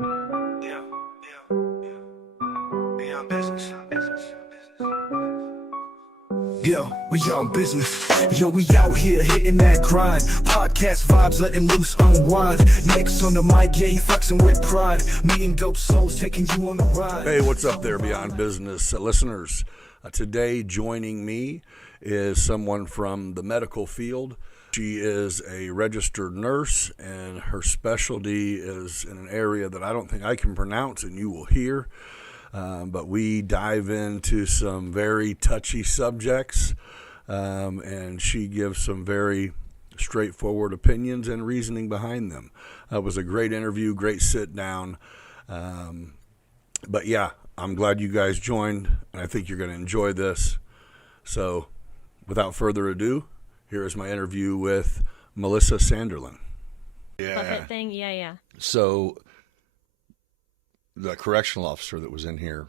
Yeah, we on business. Yo, we on business. Yo, we out here hitting that grind. Podcast vibes, letting loose, unwind. Next on the mic, yeah, he flexing with pride. Meeting dope souls, taking you on the ride. Hey, what's up there, Beyond Business listeners? Today, joining me is someone from the medical field. She is a registered nurse, and her specialty is in an area that I don't think I can pronounce, and you will hear. But we dive into some very touchy subjects, and she gives some very straightforward opinions and reasoning behind them. It was a great interview, great sit down. But yeah, I'm glad you guys joined, and I think you're going to enjoy this. So without further ado, here is my interview with Melissa Sanderlin. Bucket thing, yeah. So the correctional officer that was in here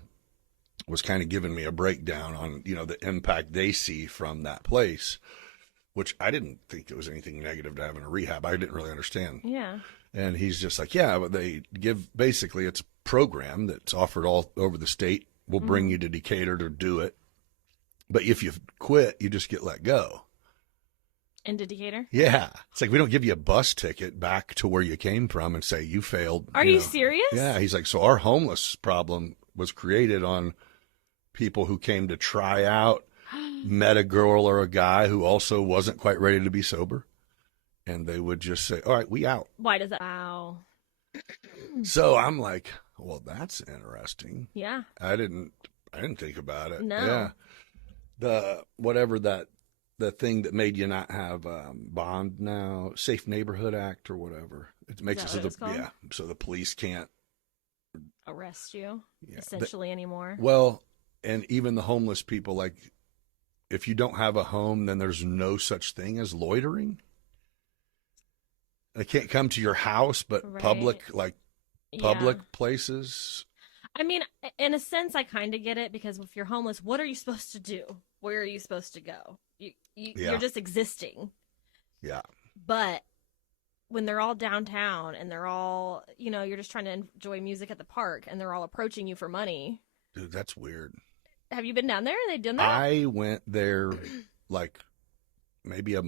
was kind of giving me a breakdown on, the impact they see from that place, which I didn't think it was anything negative to have in a rehab. I didn't really understand. Yeah. And he's just like, yeah, but they give, basically it's a program that's offered all over the state. We'll bring you to Decatur to do it. But if you quit, you just get let go. Into Decatur? Yeah. It's like we don't give you a bus ticket back to where you came from and say you failed. Are you serious? Yeah. He's like, so our homeless problem was created on people who came to try out, met a girl or a guy who also wasn't quite ready to be sober. And they would just say, all right, we out. Why does that? Wow. So I'm like, well, that's interesting. Yeah. I didn't think about it. No. Yeah. The thing that made you not have bond now, Safe Neighborhood Act or whatever. It makes it so the police can't arrest you essentially anymore. Well, and even the homeless people, like if you don't have a home, then there's no such thing as loitering. They can't come to your house, but Right. public places. I mean, in a sense, I kind of get it, because if you're homeless, what are you supposed to do? Where are you supposed to go? You're just existing. Yeah. But when they're all downtown and they're all, you're just trying to enjoy music at the park and they're all approaching you for money. Dude, that's weird. Have you been down there? They've done that? I went there like maybe a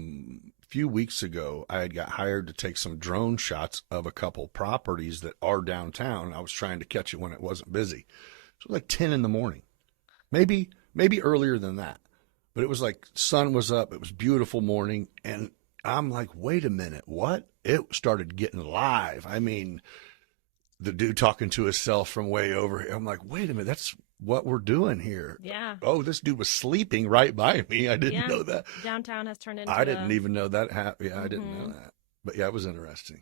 few weeks ago. I had got hired to take some drone shots of a couple properties that are downtown. I was trying to catch it when it wasn't busy. So it was like 10 in the morning, maybe earlier than that. But it was like sun was up. It was beautiful morning. And I'm like, wait a minute, what? It started getting live. I mean, the dude talking to himself from way over here. I'm like, wait a minute, that's what we're doing here. Yeah. Oh, this dude was sleeping right by me. I didn't know that. Downtown has turned into I didn't even know that happened. Yeah, I didn't know Mm-hmm. that. But yeah, it was interesting.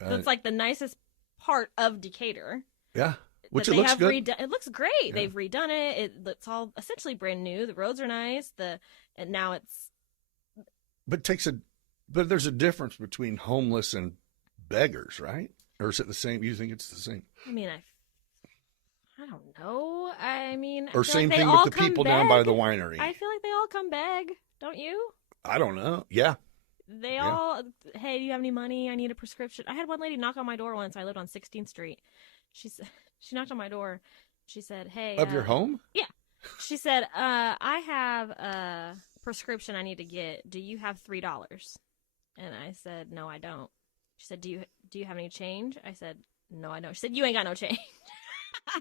So it's like the nicest part of Decatur. Yeah. Which that it they looks have good. It looks great. Yeah. They've redone it. It's all essentially brand new. The roads are nice. And now it's. But there's a difference between homeless and beggars, right? Or is it the same? You think it's the same? I mean, I don't know. I mean, Or same thing with the people down by the winery. I feel like they all come beg, don't you? I don't know. Yeah. They all, hey, do you have any money? I need a prescription. I had one lady knock on my door once. I lived on 16th Street. She knocked on my door. She said, hey. Of your home? Yeah. She said, I have a prescription I need to get. Do you have $3? And I said, no, I don't. She said, do you have any change? I said, no, I don't. She said, you ain't got no change. I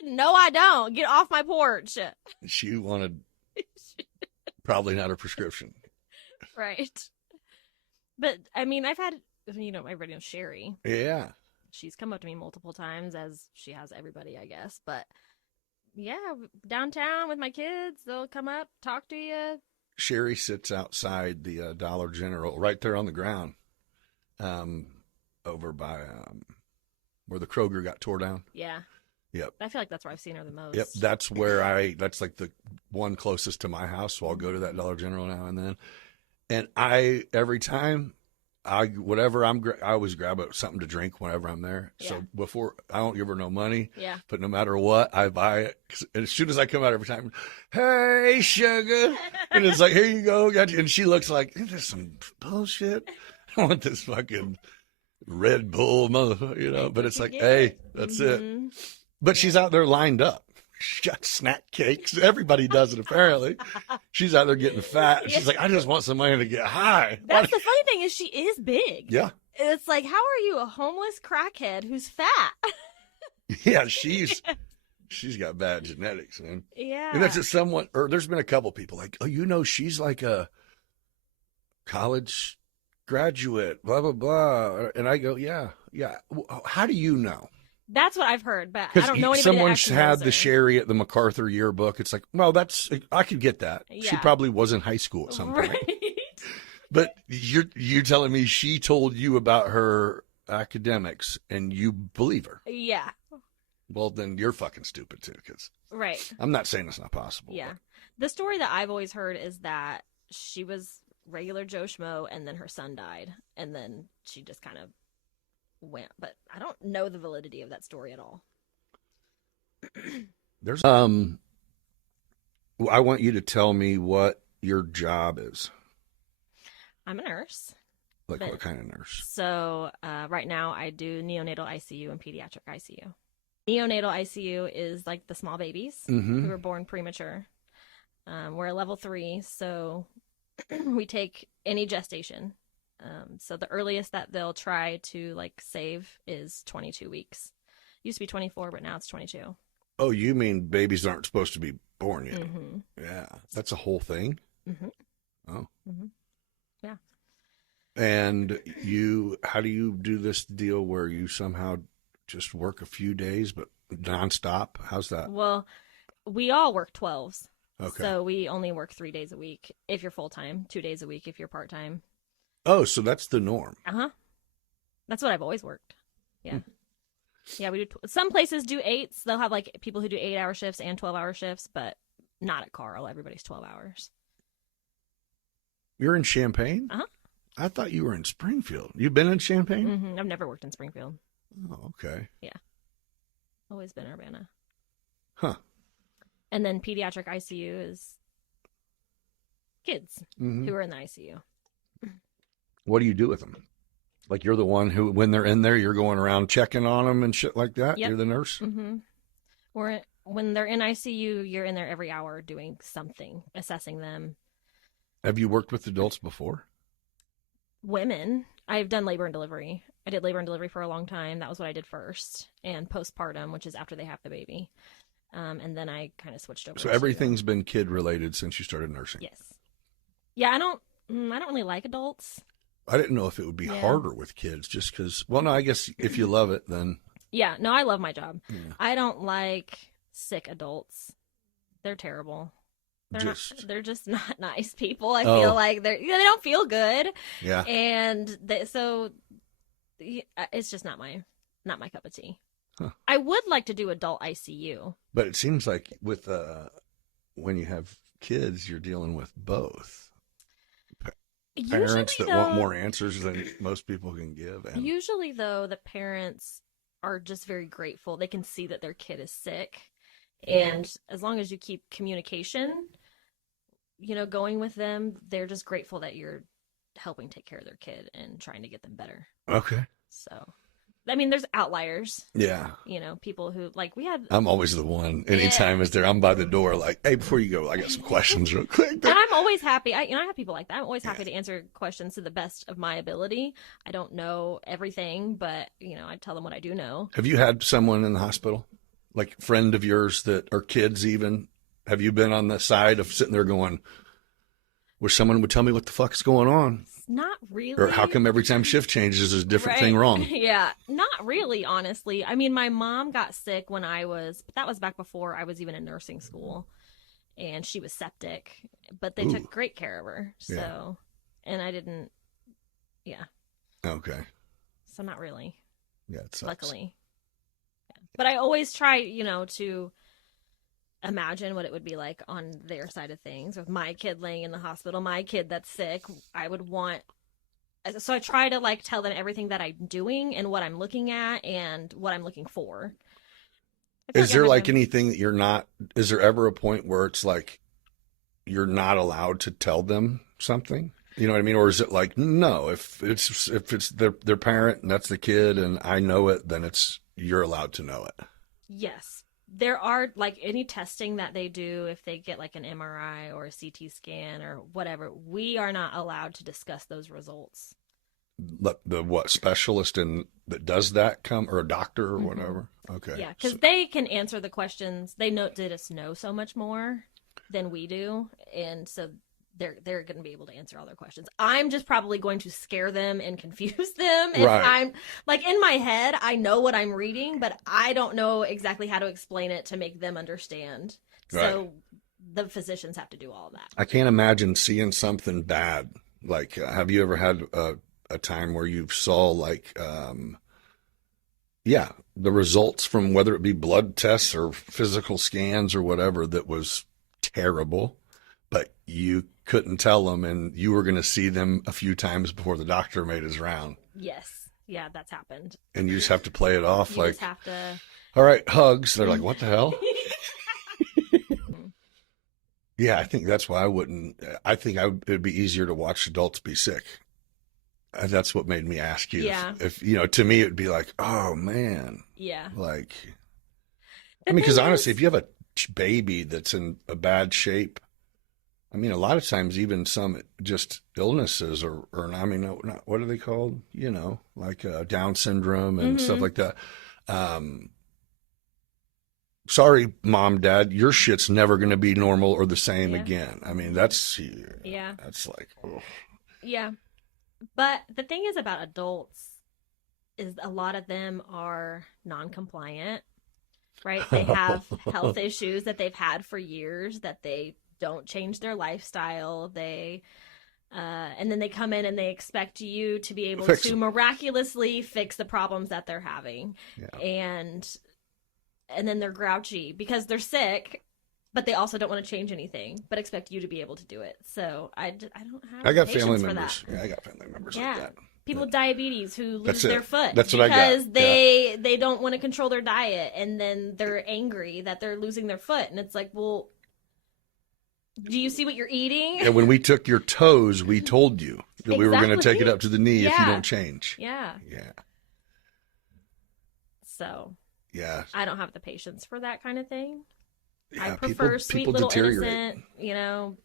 said, no, I don't. Get off my porch. She wanted probably not a prescription. Right. But, I mean, I've had, everybody knows Sherry. Yeah. She's come up to me multiple times, as she has everybody, I guess. But, yeah, downtown with my kids, they'll come up, talk to you. Sherry sits outside the Dollar General, right there on the ground, over by where the Kroger got tore down. Yeah. Yep. I feel like that's where I've seen her the most. Yep. That's like the one closest to my house. So I'll go to that Dollar General now and then. And every time I always grab something to drink whenever I'm there. Yeah. So before, I don't give her no money. Yeah. But no matter what, I buy it. And as soon as I come out every time, hey, sugar. And it's like, here you go. Got you. And she looks like, this is some bullshit. I want this fucking Red Bull, motherfucker, you know, but it's You like, get hey, it. that's it. Mhm. But she's out there lined up. She got snack cakes. Everybody does it, apparently. She's out there getting fat. She's like, I just want somebody to get high. That's the funny thing is she is big. Yeah. It's like, how are you a homeless crackhead who's fat? Yeah, she's got bad genetics, man. Yeah. And that's just someone, or there's been a couple people like, oh, you know, she's like a college graduate, blah, blah, blah. And I go, yeah. How do you know? That's what I've heard, but I don't know anybody someone that actually had knows the her. Sherry at the MacArthur yearbook. It's like, well, I could get that. She Yeah. probably was in high school at some point. Right. But you're telling me she told you about her academics and you believe her. Yeah. Well, then you're fucking stupid too, because Right. I'm not saying it's not possible. Yeah. The story that I've always heard is that she was regular Joe Schmo and then her son died and then she just kind of went. But I don't know the validity of that story at all. There's I want you to tell me what your job is. I'm a nurse. Like But- what kind of nurse? So right now I do neonatal ICU and pediatric ICU. Neonatal ICU is like the small babies Mm-hmm. who were born premature. We're a level 3, so we take any gestation. So the earliest that they'll try to like save is 22 weeks. Used to be 24, but now it's 22. Oh, you mean babies aren't supposed to be born yet? Mm-hmm. Yeah, that's a whole thing. Mm-hmm. Oh. Mm-hmm. Yeah. And how do you do this deal where you somehow just work a few days but nonstop? How's that? Well, we all work 12s. Okay. So we only work 3 days a week if you're full time, 2 days a week if you're part time. Oh, so that's the norm. Uh-huh. That's what I've always worked. Yeah. Yeah, we do. Some places do 8s. They'll have like people who do 8-hour shifts and 12-hour shifts, but not at Carl. Everybody's 12 hours. You're in Champaign? Uh-huh. I thought you were in Springfield. You've been in Champaign? Mm-hmm. I've never worked in Springfield. Oh, okay. Always been Urbana. Huh. And then pediatric ICU is kids Mhm. who are in the ICU. What do you do with them? Like you're the one who, when they're in there, you're going around checking on them and shit like that? Yep. You're the nurse? Mm-hmm. When they're in ICU, you're in there every hour doing something, assessing them. Have you worked with adults before? Women, I've done labor and delivery. I did labor and delivery for a long time. That was what I did first. And postpartum, which is after they have the baby. And then I kind of switched over. So to- everything's been kid related since you started nursing. Yes. Yeah, I don't really like adults. I didn't know if it would be Yeah. harder with kids just because, well, no, I guess if you love it, then. Yeah, no, I love my job. Yeah. I don't like sick adults. They're terrible. They're they're just not nice people. I Oh. feel like they don't feel good. Yeah. And it's just not my cup of tea. Huh. I would like to do adult ICU. But it seems like with when you have kids, you're dealing with both parents Usually, that want though- more answers than most people can give. And Usually, though, the parents are just very grateful. They can see that their kid is sick. And as long as you keep communication, going with them, they're just grateful that you're helping take care of their kid and trying to get them better. okay. So, I mean, there's outliers, Yeah. people who, like, we had, I'm always the one. Anytime is there, I'm by the door like, hey, before you go, I got some questions real quick. and I'm always happy. I have people like that. I'm always happy to answer questions to the best of my ability. I don't know everything, but, I tell them what I do know. Have you had someone in the hospital, like friend of yours that are kids even? Have you been on the side of sitting there going, wish someone would tell me what the fuck is going on? Not really. Or how come every time shift changes there's a different thing Right. wrong? Yeah, not really, honestly. I mean, my mom got sick when but that was back before I was even in nursing school, and she was septic, but they Ooh. took great care of her. So, Yeah. and I didn't, Okay. so not really, Yeah, it sucks. luckily. Yeah. But I always try, to imagine what it would be like on their side of things with my kid laying in the hospital, my kid that's sick. So I try to like tell them everything that I'm doing and what I'm looking at and what I'm looking for. I feel Is there I'm like doing- anything that you're not, is there ever a point where it's like you're not allowed to tell them something? You know what I mean? Or is it like, no, if it's their parent and that's the kid and I know it, then you're allowed to know it. Yes. There are, like, any testing that they do, if they get like an MRI or a CT scan or whatever, we are not allowed to discuss those results. Let the what specialist that does that come, or a doctor or Mhm. whatever? Okay. Yeah, because So- they can answer the questions. They did us know so much more than we do, and so they're going to be able to answer all their questions. I'm just probably going to scare them and confuse them. If Right. I'm like, in my head, I know what I'm reading, but I don't know exactly how to explain it to make them understand. So the physicians have to do all of that. I can't imagine seeing something bad. Like, have you ever had a time where you saw like, the results from whether it be blood tests or physical scans or whatever that was terrible, but you couldn't tell them and you were going to see them a few times before the doctor made his round. Yes. Yeah, that's happened. And you just have to play it off You like, just have to. all right, hugs. They're like, what the hell? Yeah, I think that's why I think it'd be easier to watch adults be sick. That's what made me ask you. Yeah. If to me, it'd be like, oh man, Yeah. like, The I mean, because thing honestly, is- if you have a baby that's in a bad shape, I mean, a lot of times even some just illnesses or I mean, not, what are they called? Like Down syndrome and stuff Mhm. like that. Sorry, mom, dad, your shit's never going to be normal or the same Yeah. again. I mean, that's like, oh. Yeah. But the thing is about adults is a lot of them are non-compliant, right? They have health issues that they've had for years that they don't change their lifestyle. And then they come in and they expect you to be able Fix to them. miraculously fix the problems that they're having. Yeah. And then they're grouchy because they're sick, but they also don't want to change anything, but expect you to be able to do it. So I don't have I got patience family for members. that. Yeah, I got family members Yeah. like that. People with diabetes who That's lose it. their foot That's what I got. because they don't want to control their diet, and then they're angry that they're losing their foot, and it's like, well, do you see what you're eating? And when we took your toes, we told you that we were going to take it up to the knee if you Yeah. don't change. Yeah. Yeah. So Yeah. I don't have the patience for that kind of thing. Yeah, I prefer sweet people little deteriorate. innocent,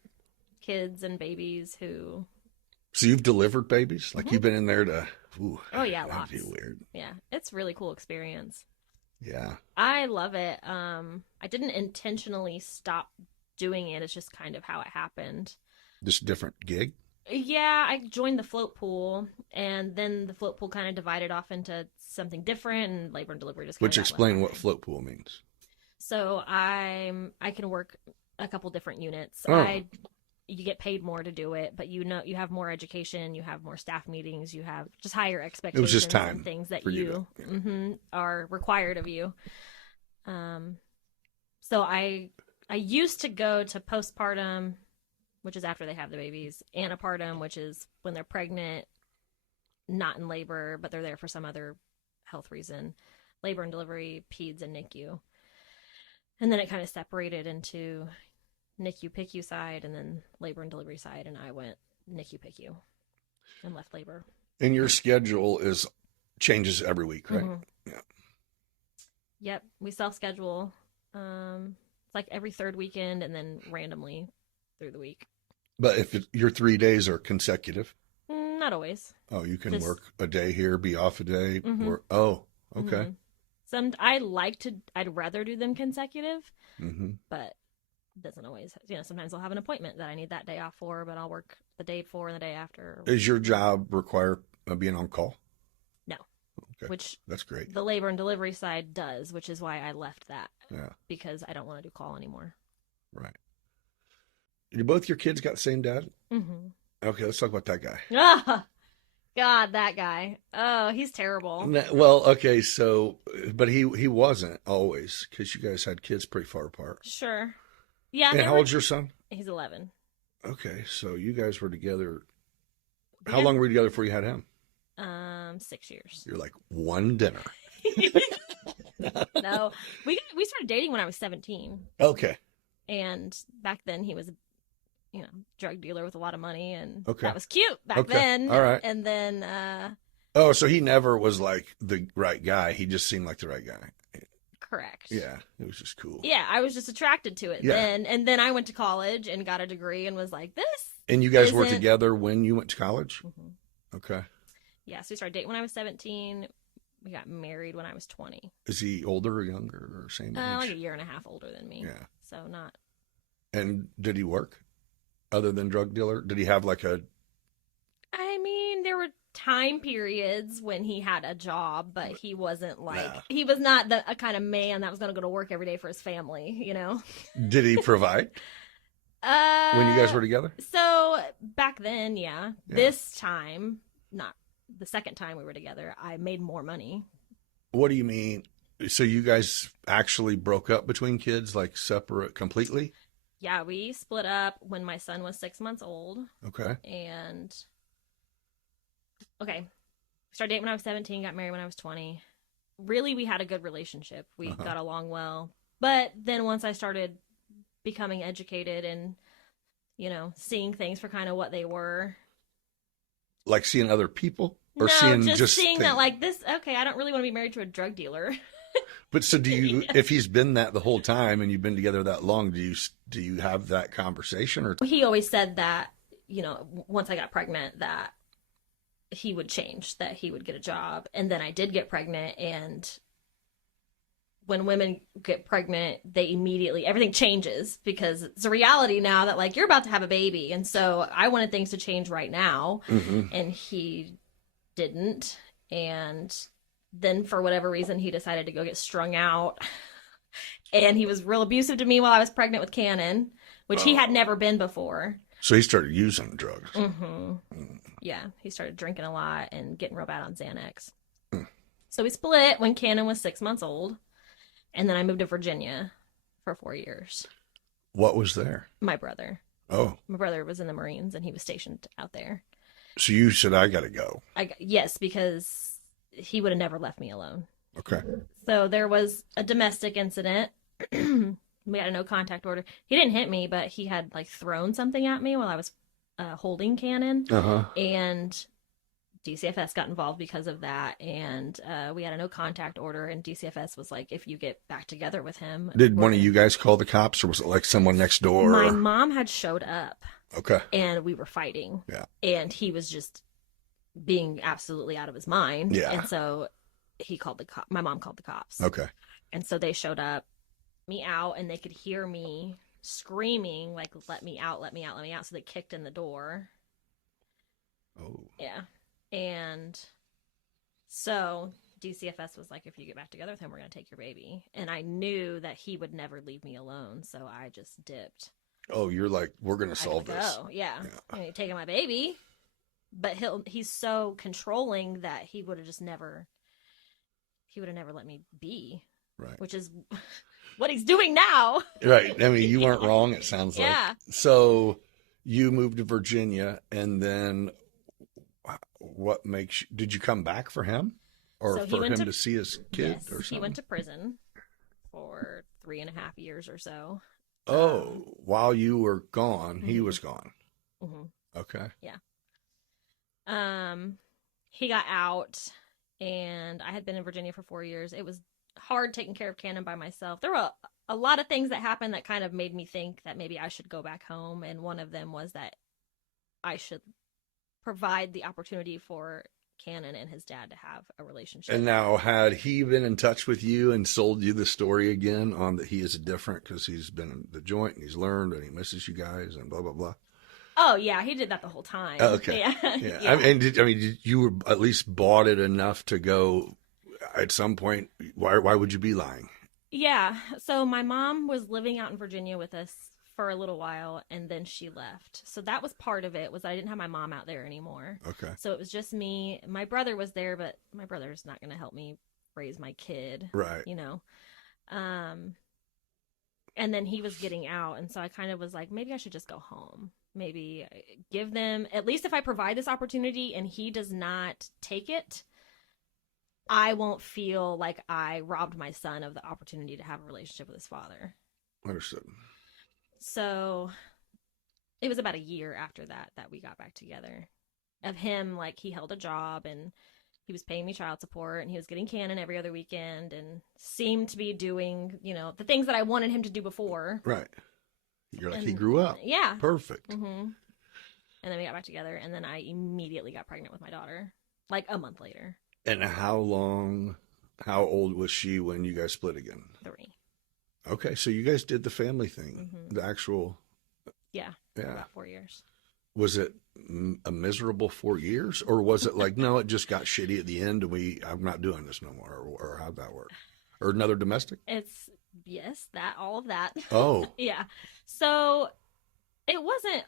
kids and babies who. So you've delivered babies? Like you've been in there to, ooh, Oh yeah, that'd be lots. weird. Yeah, it's a really cool experience. Yeah. I love it. I didn't intentionally stop doing it. It's just kind of how it happened. Just a different gig? Yeah, I joined the float pool, and then the float pool kind of divided off into something different, and labor and delivery just kind Which of got explain left what behind. float pool means. So I can work a couple different units. Oh. You get paid more to do it, but you have more education, you have more staff meetings, you have just higher expectations just time and things that for you to- Mhm, are required of you. So I used to go to postpartum, which is after they have the babies, antepartum, which is when they're pregnant, not in labor, but they're there for some other health reason, labor and delivery, peds, and NICU. And then it kind of separated into NICU PICU side and then labor and delivery side, and I went NICU PICU and left labor. And your schedule changes every week, right? Mhm. Yeah. Yep, we self-schedule. It's like every third weekend and then randomly through the week. But if your 3 days are consecutive, Not always. oh, you can Just- work a day here, be off a day. Mhm. Or, oh, okay. Mhm. I'd rather do them consecutive, Mm-hmm. but it doesn't always. Sometimes I'll have an appointment that I need that day off for, but I'll work the day before and the day after. Does your job require being on call? No. Okay. Which That's great. the labor and delivery side does, which is why I left that, Yeah, because I don't want to do call anymore. right. Do both your kids got the same dad? Mm-hmm. Okay, let's talk about that guy. Ah, God, that guy. Oh, he's terrible. Well, okay, so, but he wasn't always, because you guys had kids pretty far apart. Sure. Yeah. And they how were- old's your son? He's 11. Okay, so you guys were together. How Yeah. long were you together before you had him? 6 years. You're like one dinner. No, we started dating when I was 17, Okay. and back then he was drug dealer with a lot of money, and Okay. that was cute back Okay. then. All right. And then, Oh, so he never was like the right guy. He just seemed like the right guy. correct. Yeah, it was just cool. Yeah, I was just attracted to it Yeah. then. And then I went to college and got a degree and was like, this. And you guys were Isn't- together when you went to college? Mhm. Okay. Yeah, so we started dating when I was 17. We got married when I was 20. Is he older or younger or same age? Like a year and a half older than me. Yeah. So not. And did he work other than drug dealer? Did he have like a... I mean, there were time periods when he had a job, but he wasn't like, Nah. he was not the a kind of man that was going to go to work every day for his family, Did he provide when you guys were together? So back then, yeah. Yeah. This time, not the second time we were together, I made more money. What do you mean? So you guys actually broke up between kids, like separate completely? Yeah, we split up when my son was 6 months old. Okay. And okay, started dating when I was 17, got married when I was 20. Really, we had a good relationship. We got along well. But then once I started becoming educated and, seeing things for kind of what they were. Like seeing other people? Or No, seeing just seeing things? that like this, okay, I don't really want to be married to a drug dealer. But so do you, if he's been that the whole time and you've been together that long, do you have that conversation or? He always said that, once I got pregnant, that he would change, that he would get a job. And then I did get pregnant. And when women get pregnant, they immediately, everything changes because it's a reality now that like, you're about to have a baby. And so I wanted things to change right now. Mm-hmm. And he didn't. And then for whatever reason, he decided to go get strung out. And he was real abusive to me while I was pregnant with Cannon, which he had never been before. So he started using drugs. Mm-hmm. Yeah, he started drinking a lot and getting real bad on Xanax. So we split when Cannon was 6 months old. And then I moved to Virginia for 4 years. What was there? My brother. Oh, My brother was in the Marines and he was stationed out there. so you said, I got to go. Yes, because he would have never left me alone. Okay. So there was a domestic incident. We had a no contact order. He didn't hit me, but he had like thrown something at me while I was holding Cannon. Uh-huh. And DCFS got involved because of that. And we had a no contact order. And DCFS was like, if you get back together with him. Did one of you guys call the cops or was it like someone next door? My mom had showed up. Okay. And we were fighting. Yeah. And he was just being absolutely out of his mind. Yeah. And so he called my mom called the cops. Okay. And so they showed up, me out, and they could hear me screaming, like, let me out, let me out, let me out. So they kicked in the door. Oh. Yeah. And so DCFS was like, if you get back together with him, we're going to take your baby. And I knew that he would never leave me alone. So I just dipped. Oh, you're like, we're going to I solve gotta this. go. Yeah. Yeah. I mean, taking my baby. But he's so controlling that he would have never let me be. Right. Which is what he's doing now. Right. I mean, you weren't wrong, it sounds like. Yeah. So you moved to Virginia and then what makes you, did you come back for him or So he for went him to- to see his kid Yes, or something? he went to prison for 3.5 years or so. Oh, while you were gone, he Mhm. was gone. hmm Okay. He got out, and I had been in Virginia for 4 years. It was hard taking care of Cannon by myself. There were a lot of things that happened that kind of made me think that maybe I should go back home, and one of them was that I should provide the opportunity for Cannon and his dad to have a relationship. And now, had he been in touch with you and sold you the story again on that he is different because he's been in the joint and he's learned and he misses you guys and blah, blah, blah? Oh, yeah, he did that the whole time. Oh, okay. Yeah. Yeah. Yeah. I mean, did you were at least bought it enough to go at some point? Why would you be lying? Yeah. So my mom was living out in Virginia with us for a little while, and then she left. So that was part of it, was I didn't have my mom out there anymore. Okay. So it was just me. My brother was there, but my brother's not going to help me raise my kid, Right. And then he was getting out, and so I kind of was like, maybe I should just go home. Maybe give them, at least if I provide this opportunity and he does not take it, I won't feel like I robbed my son of the opportunity to have a relationship with his father. Understood. So it was about a year after that we got back together. Of him, like, he held a job and he was paying me child support and he was getting Canon every other weekend and seemed to be doing, you know, the things that I wanted him to do before. Right. You're like, And, he grew up. Yeah. Perfect. Mm-hmm. And then we got back together, and then I immediately got pregnant with my daughter, like a month later. And how old was she when you guys split again? 3. Okay, so you guys did the family thing, the actual. Yeah. Yeah. About 4 years. Was it a miserable 4 years, or was it like, no, it just got shitty at the end and I'm not doing this no more, or how'd that work? Or another domestic? It's, yes, all of that. Oh. Yeah. So it wasn't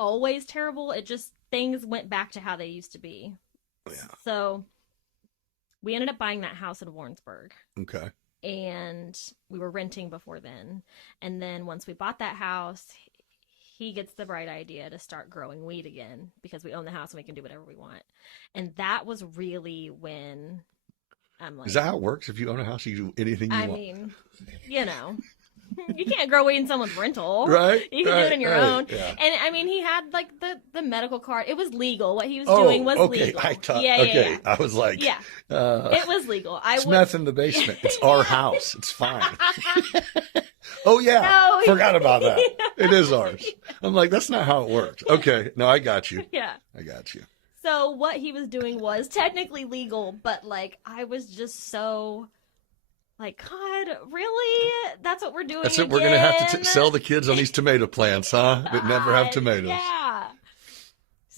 always terrible. It just, things went back to how they used to be. Yeah. So we ended up buying that house in Warrensburg. Okay. And we were renting before then. And then once we bought that house, he gets the bright idea to start growing weed again because we own the house and we can do whatever we want. And that was really when I'm like... Is that how it works? If you own a house, you do anything you want? I mean, you know, you can't grow weed in someone's rental. Right. You can do it on your own. Yeah. And I mean, he had like the medical card. It was legal. What he was doing was legal. I thought, yeah. I was like, yeah. It was legal. It's meth in the basement. It's our house. It's fine. Oh, yeah. No, Forgot about that. It is ours. I'm like, that's not how it works. Okay. No, I got you. Yeah. I got you. So what he was doing was technically legal, but like I was just so like, God, really? That's what we're doing. That's it. Again? We're going to have to sell the kids on these tomato plants, huh? That never have tomatoes. Yeah.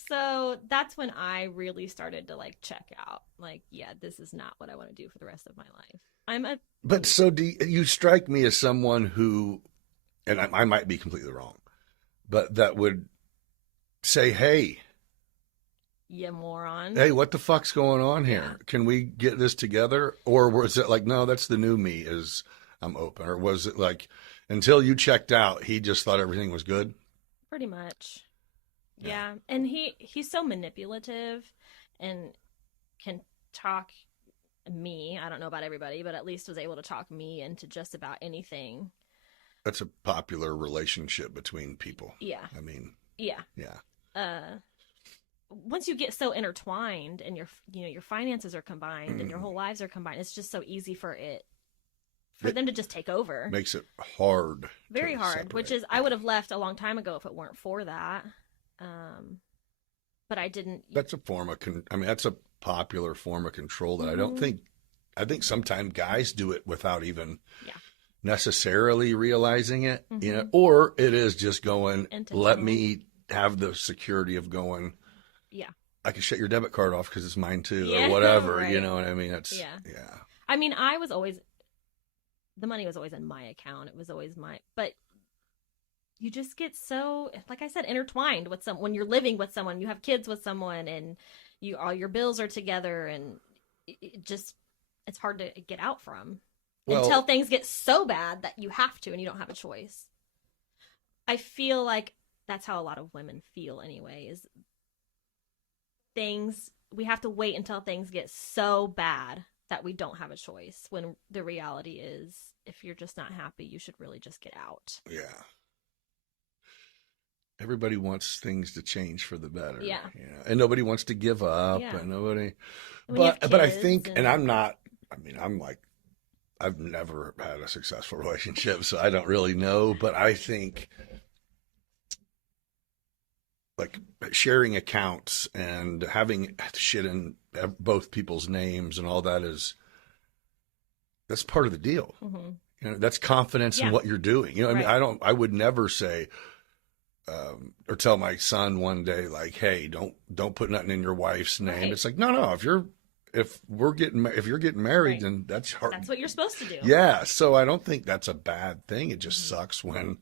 So that's when I really started to like check out. Like, yeah, this is not what I want to do for the rest of my life. But so you strike me as someone who, and I might be completely wrong, but that would say, hey, you moron. hey, what the fuck's going on here? Yeah. Can we get this together? Or was it like, no, that's the new me, is I'm open? Or was it like, until you checked out, he just thought everything was good? Pretty much. Yeah. And he's so manipulative and can talk me, I don't know about everybody, but at least was able to talk me into just about anything. That's a popular relationship between people. Yeah. I mean, yeah. Once you get so intertwined and your finances are combined and your whole lives are combined, it's just so easy for them to just take over. Makes it hard. Very hard, separate. which is, I would have left a long time ago if it weren't for that. But I didn't. That's a form of, that's a popular form of control that I think sometimes guys do it without even necessarily realizing it, you know, or it is just going, let me have the security of going, I can shut your debit card off because it's mine too, or whatever, right. You know what I mean? That's, yeah. I mean, the money was always in my account. It was always but you just get so, like I said, intertwined with when you're living with someone, you have kids with someone, and all your bills are together, and it's hard to get out from until things get so bad that you have to, and you don't have a choice. I feel like that's how a lot of women feel anyway, is we have to wait until things get so bad that we don't have a choice, when the reality is, if you're just not happy, you should really just get out. Yeah. Everybody wants things to change for the better. Yeah. You know? And nobody wants to give up. Yeah. And nobody. But I think, and I'm not, I'm like, I've never had a successful relationship, so I don't really know. But I think, like, sharing accounts and having shit in both people's names and all that that's part of the deal. Mm-hmm. You know, that's confidence in what you're doing. You know, right. I would never say, or tell my son one day, like, hey, don't put nothing in your wife's name. Right. It's like, no, if you're getting married, right. then that's hard. That's what you're supposed to do. Yeah. So I don't think that's a bad thing. It just sucks when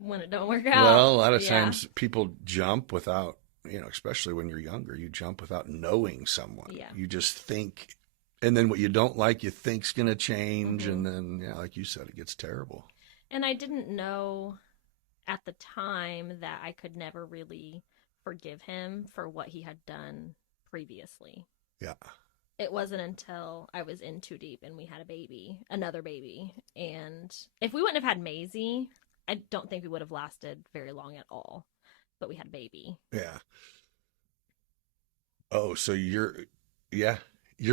it don't work out. Well, a lot of times people jump without, especially when you're younger, you jump without knowing someone. Yeah. You just think, and then what you don't like, you think's going to change. Mm-hmm. And then, like you said, it gets terrible. And I didn't know at the time that I could never really forgive him for what he had done previously. Yeah. It wasn't until I was in too deep and we had another baby. And if we wouldn't have had Maisie, I don't think we would have lasted very long at all. but we had a baby. Yeah. Oh, so you're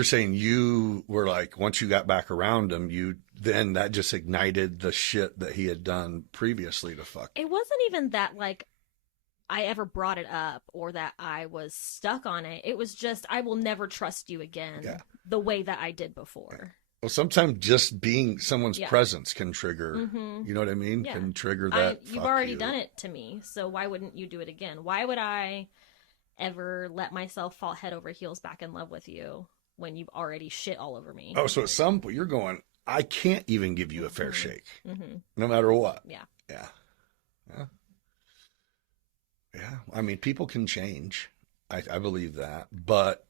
saying you were like, once you got back around him, then that just ignited the shit that he had done previously to fuck. It wasn't even that like I ever brought it up or that I was stuck on it. It was just, I will never trust you again the way that I did before. Well, sometimes just being someone's Yeah. presence can trigger, you know what I mean? Yeah. Can trigger that. You've already done it to me, so why wouldn't you do it again? Why would I ever let myself fall head over heels back in love with you when you've already shit all over me? Oh, so at some point you're going, I can't even give you a fair shake, Mm-hmm. no matter what. Yeah. Yeah. Yeah. Yeah. I mean, people can change. I believe that, but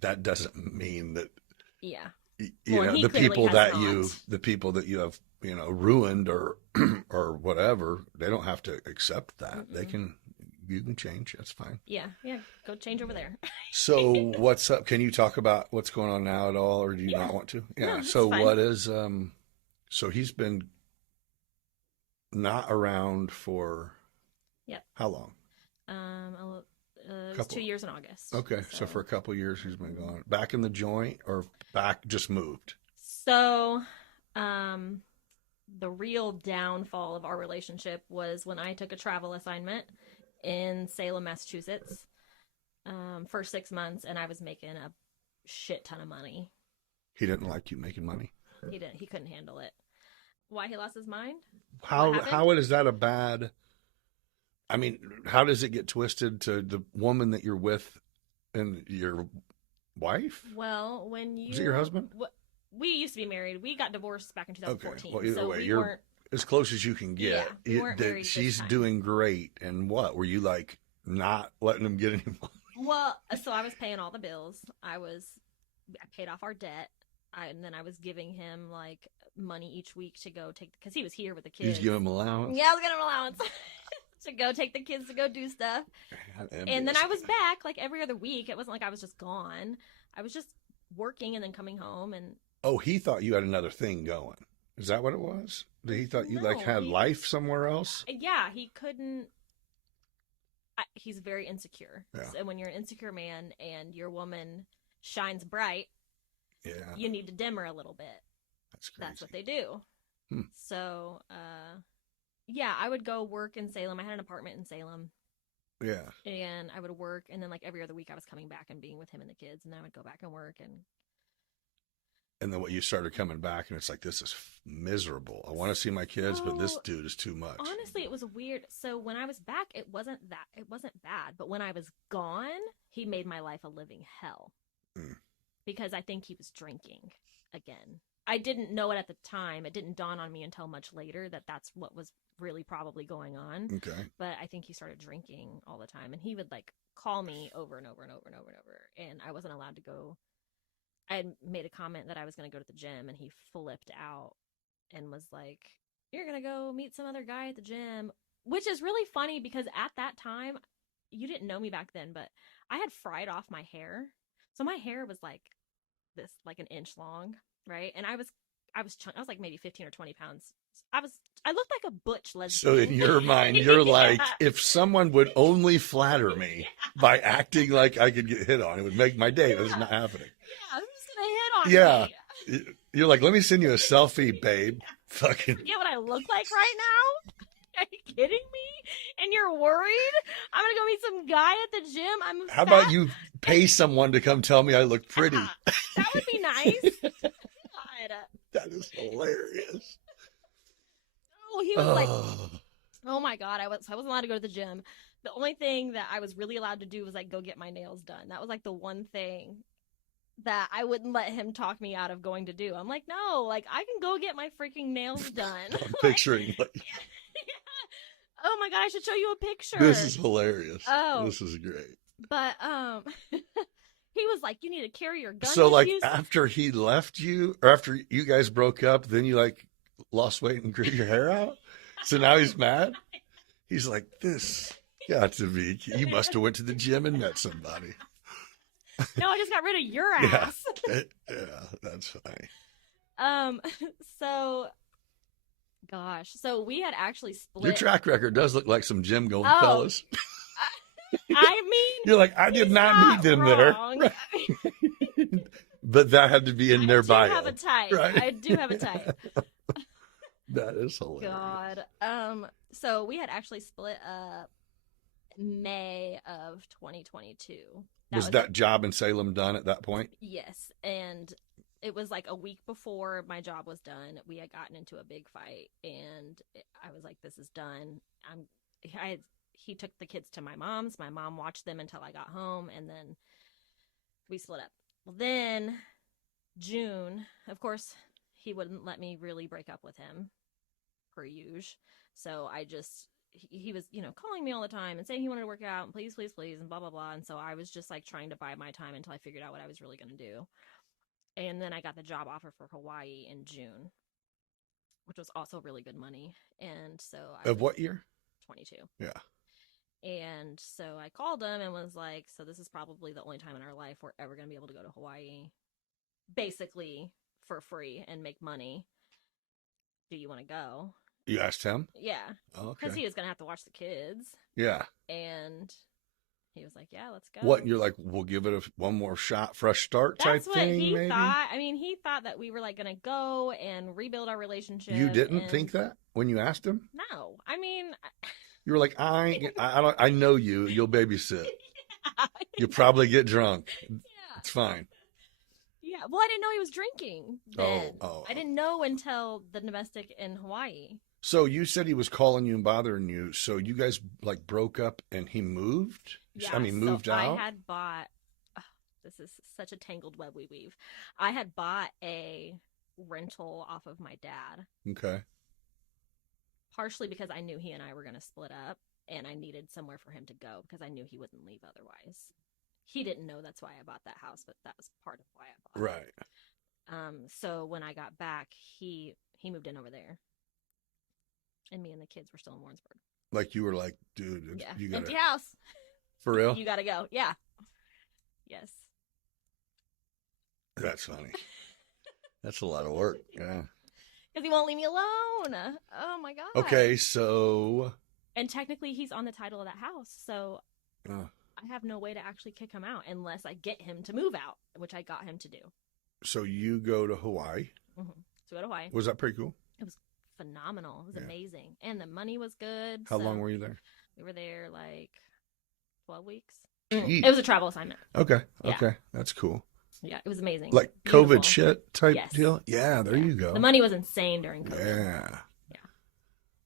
that doesn't mean that Yeah. you Well, know he the clearly people has that not. you have ruined or or whatever, they don't have to accept that. Mm-mm. You can change. That's fine. Yeah. Go change over there. So what's up? Can you talk about what's going on now at all, or do you not want to? Yeah. No, it's So fine. what is so he's been not around for how long? It was 2 years in August. Okay, so for a couple years he's been gone. Back in the joint or back just moved? So, the real downfall of our relationship was when I took a travel assignment in Salem, Massachusetts, for 6 months, and I was making a shit ton of money. He didn't like you making money? He couldn't handle it. Why he lost his mind? How is that a bad... I mean, how does it get twisted to the woman that you're with and your wife? Well, when you... Is it your husband? We used to be married. We got divorced back in 2014. Okay. Well, either so way, we you're weren't... as close as you can get. Yeah, we weren't married She's this time. doing great. And what? Were you like not letting him get any money? Well, so I was paying all the bills. I paid off our debt. And then I was giving him like money each week to go take, because he was here with the kids. You just give him allowance? Yeah, I was giving him allowance to go take the kids to go do stuff. And then I was back like every other week. It wasn't like I was just gone. I was just working and then coming home. And oh, he thought you had another thing going. Is that what it was? He thought you had life somewhere else? Yeah, he couldn't. He's very insecure. Yeah. So when you're an insecure man and your woman shines bright, you need to dim her a little bit. That's crazy. That's what they do. So, yeah, I would go work in Salem. I had an apartment in Salem. Yeah. And I would work, and then like every other week I was coming back and being with him and the kids, and then I would go back and work. And then what, you started coming back and it's like, this is miserable. I want to see my kids, but this dude is too much. Honestly, it was weird. So when I was back, it wasn't bad. But when I was gone, he made my life a living hell. Because I think he was drinking again. I didn't know it at the time. It didn't dawn on me until much later that that's what was really probably going on. Okay. But I think he started drinking all the time. And he would like call me over and over and over and over and over. And I wasn't allowed to go. I had made a comment that I was going to go to the gym, and he flipped out and was like, "You're going to go meet some other guy at the gym," which is really funny because at that time, you didn't know me back then, but I had fried off my hair. So my hair was like this, like an inch long, right? And I was like maybe 15 or 20 pounds. I looked like a butch lesbian. So in your mind, you're like, if someone would only flatter me by acting like I could get hit on, it would make my day. That's not happening. Yeah, who's gonna hit on me? You're like, let me send you a selfie, babe. Fucking. Yeah, what I look like right now? Are you kidding me? And you're worried? I'm gonna go meet some guy at the gym. How about you pay someone to come tell me I look pretty? That would be nice. God. That is hilarious. Oh, he was like, oh my God, I wasn't allowed to go to the gym. The only thing that I was really allowed to do was like go get my nails done. That was like the one thing that I wouldn't let him talk me out of going to do. I'm like, no, like I can go get my freaking nails done. I'm picturing like, oh my God, I should show you a picture. This is hilarious. Oh, this is great. But he was like, you need to carry your gun. So with like you. after he left you, or after you guys broke up, then you like lost weight and grew your hair out. So now he's mad. He's like, this got to be. You must have went to the gym and met somebody. No, I just got rid of your ass. Yeah, that's funny. So gosh. So we had actually split. Your track record does look like some gym going Oh. fellas. I mean, You're like, I did he's not need them wrong. there. But that had to be in their bio. I do have a type. Right? I do have a type. That is hilarious. God. So we had actually split up May of 2022. Was that job in Salem done at that point? Yes, and it was like a week before my job was done. We had gotten into a big fight, and I was like, "This is done." He took the kids to my mom's. My mom watched them until I got home, and then we split up. Well, then June, of course, he wouldn't let me really break up with him, per usual. So he was, calling me all the time and saying he wanted to work out and please, please, please, and blah, blah, blah. And so I was just like trying to buy my time until I figured out what I was really going to do. And then I got the job offer for Hawaii in June, which was also really good money. And so Of what year? 22. Yeah. And so I called him and was like, so this is probably the only time in our life we're ever going to be able to go to Hawaii, basically for free and make money. Do you want to go? You asked him? Yeah. Oh, okay. Because he was going to have to watch the kids. Yeah. And he was like, yeah, let's go. What? You're like, we'll give it one more shot, fresh start type thing, That's what he maybe? thought. I mean, he thought that we were like going to go and rebuild our relationship. You didn't think that when you asked him? No. I mean... You were like, I know you. You'll babysit. Yeah. You'll probably get drunk. Yeah. It's fine. Yeah. Well, I didn't know he was drinking then. Oh. I didn't know until the domestic in Hawaii. So you said he was calling you and bothering you. So you guys like broke up and he moved? Yeah, I mean, moved out? I had bought, this is such a tangled web we weave. I had bought a rental off of my dad. Okay. Partially because I knew he and I were going to split up and I needed somewhere for him to go because I knew he wouldn't leave otherwise. He didn't know that's why I bought that house, but that was part of why I bought it. Right. So when I got back, he moved in over there. And me and the kids were still in Warrensburg. Like you were like, dude, Yeah. you got Empty house. For real? You got to go. Yeah. Yes. That's funny. That's a lot of work. Yeah. Because he won't leave me alone. Oh my God. Okay, so. And technically he's on the title of that house. So I have no way to actually kick him out unless I get him to move out, which I got him to do. So you go to Hawaii. Mm-hmm. So go to Hawaii. Was that pretty cool? It was phenomenal. It was amazing. And the money was good. How long were you there? We were there like 12 weeks. Jeez. It was a travel assignment. Okay. Yeah. Okay. That's cool. Yeah, it was amazing. Like Beautiful. COVID shit type Yes. deal? Yeah, there you go. The money was insane during COVID. Yeah.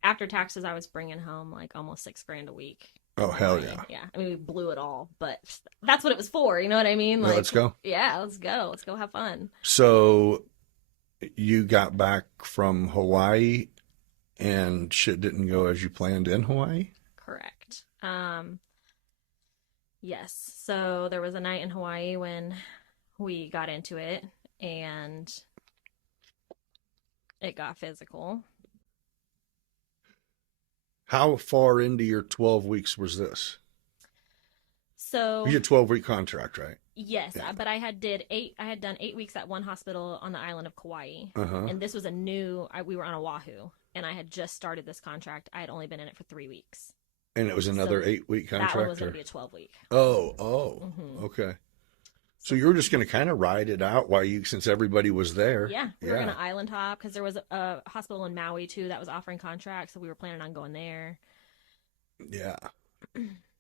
After taxes, I was bringing home like almost $6,000 a week. Oh, hell yeah. Yeah. I mean, we blew it all, but that's what it was for. You know what I mean? Yeah, Like, let's go. Yeah, let's go. Let's go have fun. So you got back from Hawaii and shit didn't go as you planned in Hawaii? Correct. Yes. So there was a night in Hawaii when we got into it and it got physical. How far into your 12 weeks was this? So You had a 12-week contract, right? yes, Yeah. but I had done 8 weeks at one hospital on the island of Kauai. Uh-huh. And this was we were on Oahu and I had just started this contract. I had only been in it for 3 weeks. And it was another 8-week contract? That one was or- going to be a 12-week. Oh, Mhm. okay. So you were just going to kind of ride it out since everybody was there. Yeah, we were going to island hop because there was a hospital in Maui too that was offering contracts, so we were planning on going there. Yeah.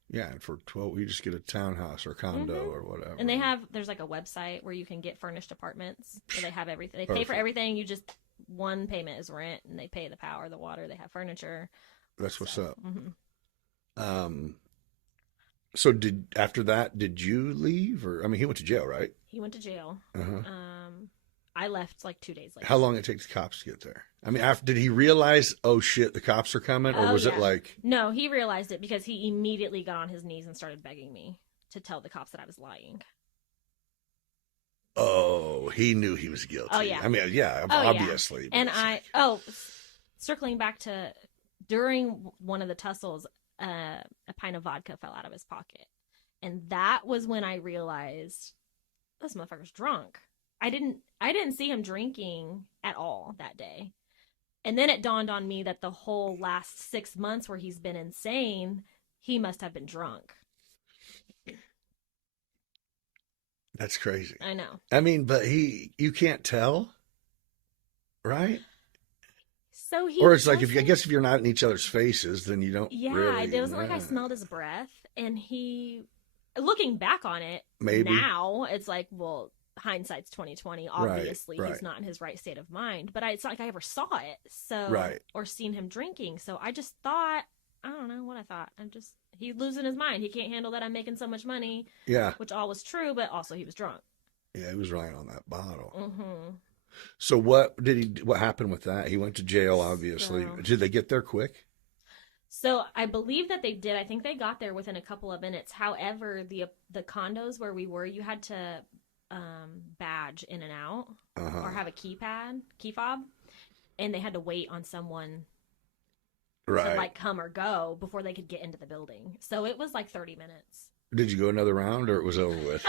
Yeah, and for 12, you just get a townhouse or condo or whatever. And there's like a website where you can get furnished apartments where they have everything. They pay for Perfect. everything. You just, one payment is rent and they pay the power, the water, they have furniture. That's what's up. Mm-hmm. So after that, did you leave? Or I mean, he went to jail, right? He went to jail. Uh-huh. I left like 2 days later. How long did it take the cops to get there? I mean, did he realize, oh shit, the cops are coming? Or was it like... No, he realized it because he immediately got on his knees and started begging me to tell the cops that I was lying. Oh, he knew he was guilty. Oh, yeah. I mean, yeah, Oh, yeah. obviously. And circling back to during one of the tussles, a pint of vodka fell out of his pocket. And that was when I realized this motherfucker's drunk. I didn't see him drinking at all that day. And then it dawned on me that the whole last 6 months where he's been insane, he must have been drunk. That's crazy. I know. I mean, but you can't tell, right? So he Or it's like, I wasn't- guess if you're not in each other's faces, then you don't Yeah, really it wasn't like I know. smelled his breath. And looking back on it, Maybe. now, it's like, well, hindsight's 2020. Obviously, right. he's not in his right state of mind. But it's not like I ever saw it, so Right. or seen him drinking. So I just thought, I don't know what I thought. He's losing his mind. He can't handle that I'm making so much money, Yeah. which all was true, but also he was drunk. Yeah, he was relying on that bottle. Mm-hmm. So what happened with that? He went to jail, obviously. So- Did they get there quick? So I believe that they did. I think they got there within a couple of minutes. However, the condos where we were, you had to badge in and out or have a key fob, and they had to wait on someone Right. to like come or go before they could get into the building. So it was like 30 minutes. Did you go another round or it was over with?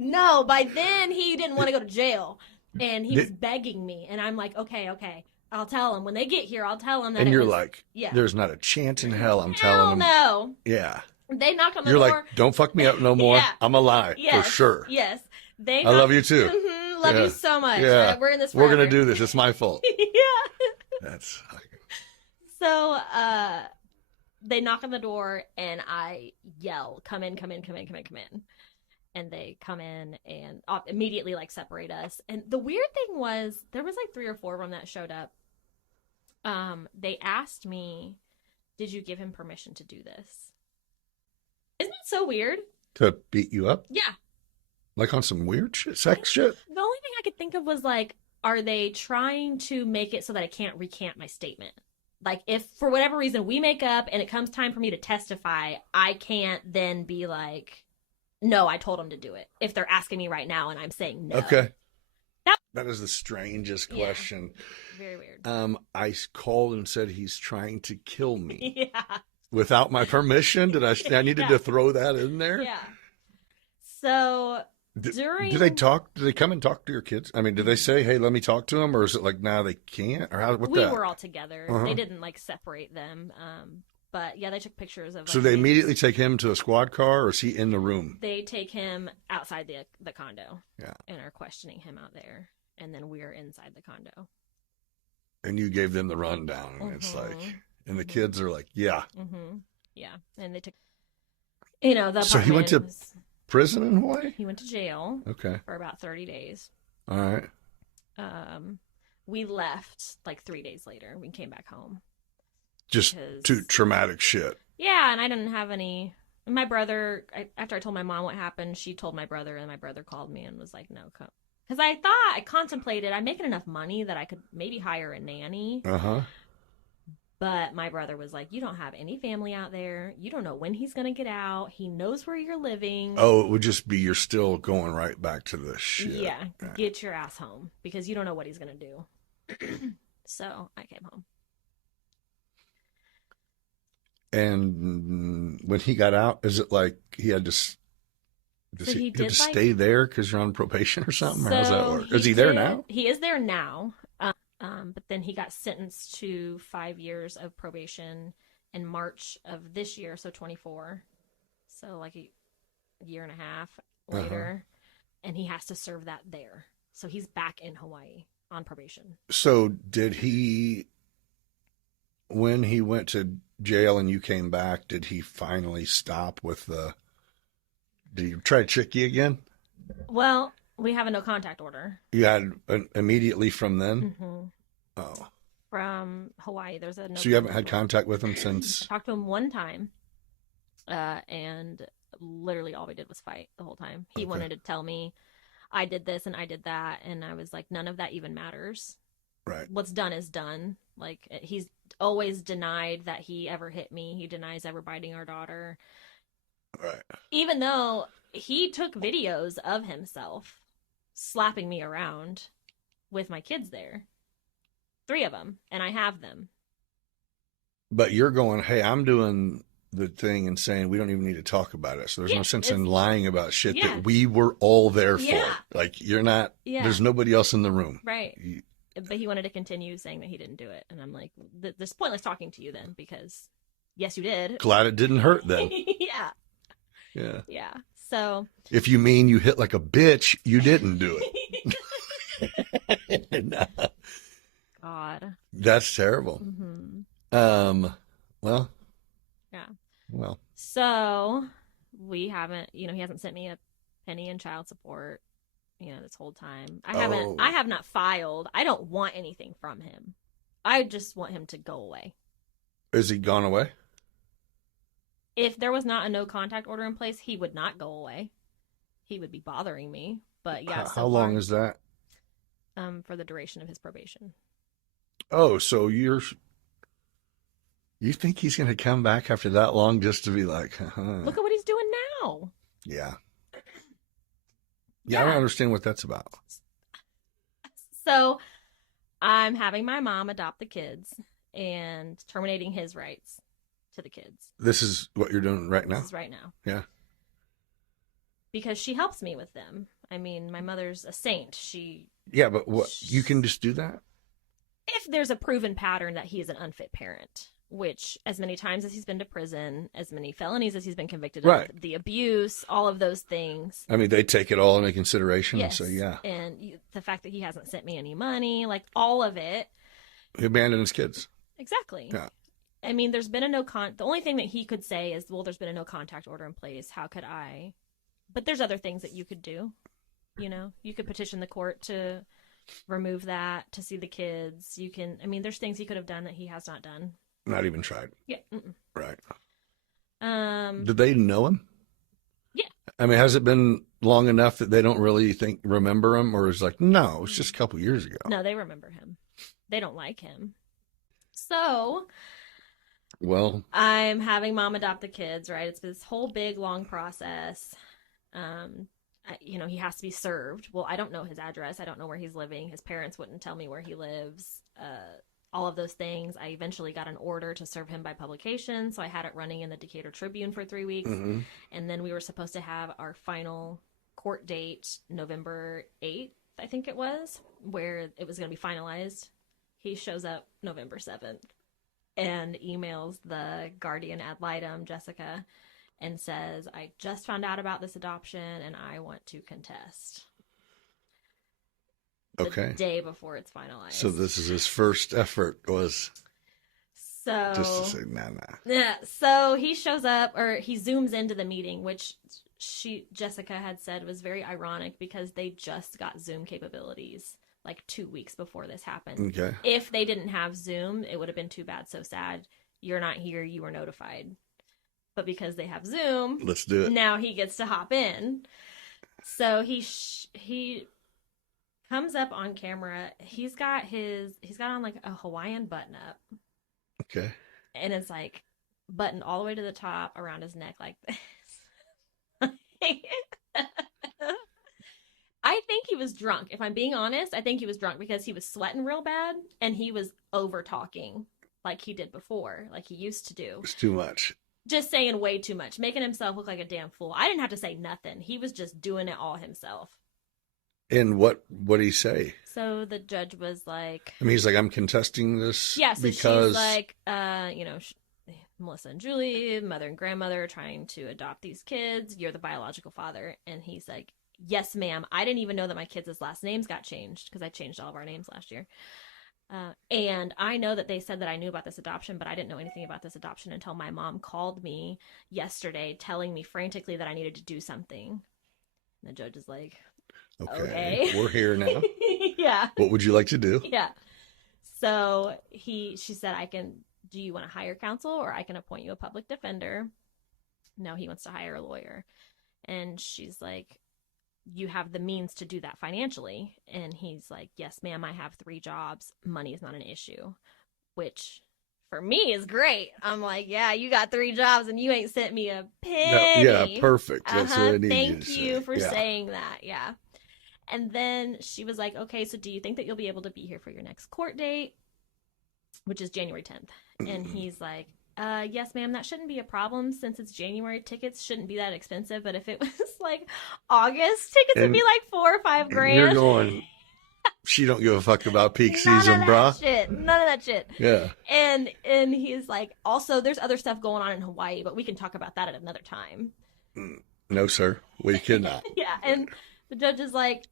No, by then he didn't want to go to jail, and he was begging me, and I'm like, okay, I'll tell him when they get here. I'll tell him that. And it you're was, like, yeah, there's not a chance in hell I'm hell telling him. no. Yeah. They knocked on the You're door. like, don't fuck me up no more. Yeah. I'm a lie Yes, for sure. Yes, I love you too. Mhm, love Yeah. you so much. Yeah. We're in this. We're Forever. gonna do this. It's my fault. Yeah. That's So, they knock on the door, and I yell, "Come in, come in, come in, come in, come in!" And they come in and immediately like separate us. And the weird thing was, there was like 3 or 4 of them that showed up. They asked me, "Did you give him permission to do this?" Isn't that so weird? to beat you up, Yeah. like on some weird shit, sex shit. The only thing I could think of was like, are they trying to make it so that I can't recant my statement? Like, if for whatever reason we make up and it comes time for me to testify, I can't then be like, no, I told him to do it. If they're asking me right now and I'm saying no. Okay. That is the strangest Yeah. question. Very weird. I called and said he's trying to kill me Yeah. without my permission. I needed Yeah. to throw that in there. Yeah. So Did during Did they come and talk to your kids? I mean, did they say, "Hey, let me talk to them," or is it like, "Nah, they can't"? Or how? What we that? were all together. Uh-huh. They didn't like separate them. But yeah, they took pictures of. So like, they his- immediately take him to a squad car, or is he in the room? They take him outside the condo. Yeah. And are questioning him out there, and then we're inside the condo. And you gave them the rundown, and it's like, and the Mhm. kids are like, "Yeah, Mm-hmm. Yeah, and they took. The So he went to- apartment was- prison in Hawaii." he went to jail Okay, for about 30 days. all right. We left like 3 days later. We came back home. Just Because- too traumatic shit. Yeah, and I didn't have any. My brother, after I told my mom what happened, she told my brother, and my brother called me and was like, "No, come." Because I contemplated, I'm making enough money that I could maybe hire a nanny. Uh huh. But my brother was like, "You don't have any family out there. You don't know when he's going to get out. He knows where you're living. Oh, it would just be you're still going right back to the shit. Yeah, Right. get your ass home because you don't know what he's going to do." So I came home. And when he got out, is it like he had to? Does So he he have did, to like- stay there because you're on probation or something? Or how's that So work? Is he there did- now? He is there now. But then he got sentenced to 5 years of probation in March of this year, so 24. So like a year and a half Uh-huh. later, and he has to serve that there. So he's back in Hawaii on probation. So did he? When he went to jail and you came back, did he finally stop with the? Did he try to trick you again? Well, we have a no contact order. You had immediately from then. Mm-hmm. Oh, From Hawaii. There's a no. so you haven't had order. contact with him since? Talked to him one time, and literally all we did was fight the whole time. He Okay. wanted to tell me I did this and I did that, and I was like, none of that even matters. Right. What's done is done. Like, he's always denied that he ever hit me. He denies ever biting our daughter, Right. even though he took videos of himself slapping me around with my kids there. 3 of them, and I have them. But you're going, hey, I'm doing the thing and saying we don't even need to talk about it. So there's no Yeah, sense in it's- lying about shit Yeah. that we were all there for. Yeah. Like you're not. Yeah. There's nobody else in the room. Right. but he wanted to continue saying that he didn't do it. And I'm like, this pointless talking to you then, because yes, you did. Glad it didn't hurt then. Yeah. Yeah. Yeah. So If you mean you hit like a bitch, you didn't do it. No. God. That's terrible. Well. Yeah. Well. So we haven't, he hasn't sent me a penny in child support, this whole time. I have not filed. I don't want anything from him. I just want him to go away. Is he gone away? If there was not a no contact order in place, he would not go away. He would be bothering me. But yeah. How long is that? For the duration of his probation. Oh, so you think he's going to come back after that long just to be like, Look at what he's doing now. Yeah. I don't understand what that's about. So I'm having my mom adopt the kids and terminating his rights to the kids. This is what you're doing right now? This is right now. Yeah. Because she helps me with them. I mean, my mother's a saint. Yeah, but what? You can just do that? If there's a proven pattern that he is an unfit parent, which as many times as he's been to prison, as many felonies as he's been convicted Right. of, the abuse, all of those things. I mean, they take it all into consideration. Yes. So, yeah. And the fact that he hasn't sent me any money, like all of it. He abandoned his kids. Exactly. Yeah. I mean, there's been the only thing that he could say is, well, there's been a no contact order in place. How could I? But there's other things that you could do. You could petition the court to remove that, to see the kids. There's things he could have done that he has not done. Not even tried. Yeah. Right. Did they know him? Yeah. I mean, has it been long enough that they don't really remember him, or is like, no, it's just a couple years ago? No, they remember him. They don't like him. So, well, I'm having mom adopt the kids, right? It's this whole big, long process. He has to be served. Well, I don't know his address. I don't know where he's living. His parents wouldn't tell me where he lives. All of those things. I eventually got an order to serve him by publication, so I had it running in the Decatur Tribune for 3 weeks. mm-hmm. And then we were supposed to have our final court date November 8th, I think it was, where it was going to be finalized. He shows up November 7th and emails the guardian ad litem, Jessica, and says, I just found out about this adoption and I want to contest. Okay. The day before it's finalized. So this is his first effort was just to say, nah. Yeah. So he shows up, or he zooms into the meeting, which Jessica had said was very ironic because they just got Zoom capabilities like 2 weeks before this happened. Okay. If they didn't have Zoom, it would have been too bad, so sad. You're not here. You were notified. But because they have Zoom, let's do it. Now he gets to hop in. So he comes up on camera. He's got on like a Hawaiian button up. Okay. And it's like buttoned all the way to the top around his neck like this. I think he was drunk. If I'm being honest, I think he was drunk because he was sweating real bad and he was over talking like he did before, like he used to do. It's too much. Just saying way too much, making himself look like a damn fool. I didn't have to say nothing. He was just doing it all himself. And what did he say? So the judge was like... I mean, he's like, I'm contesting this yeah, so because... she's like, Melissa and Julie, mother and grandmother, trying to adopt these kids. You're the biological father. And he's like, yes, ma'am. I didn't even know that my kids' last names got changed because I changed all of our names last year. And I know that they said that I knew about this adoption, but I didn't know anything about this adoption until my mom called me yesterday telling me frantically that I needed to do something. And the judge is like, okay. We're here now. Yeah. What would you like to do? Yeah. So she said, do you want to hire counsel or I can appoint you a public defender? No, he wants to hire a lawyer. And she's like, you have the means to do that financially. And he's like, yes, ma'am, I have 3 jobs. Money is not an issue, which for me is great. I'm like, yeah, you got 3 jobs and you ain't sent me a penny. No, yeah, perfect. That's what I need Thank you you say. for saying that. Yeah. And then she was like, okay, so do you think that you'll be able to be here for your next court date, which is January 10th? And he's like, yes, ma'am, that shouldn't be a problem since it's January. Tickets shouldn't be that expensive. But if it was like August, tickets would be like $4 or $5 grand. You're going She don't give a fuck about peak None season, of brah. that shit. None of that shit. Yeah. And he's like, also, there's other stuff going on in Hawaii, but we can talk about that at another time. No, sir. We cannot. Yeah, and the judge is like,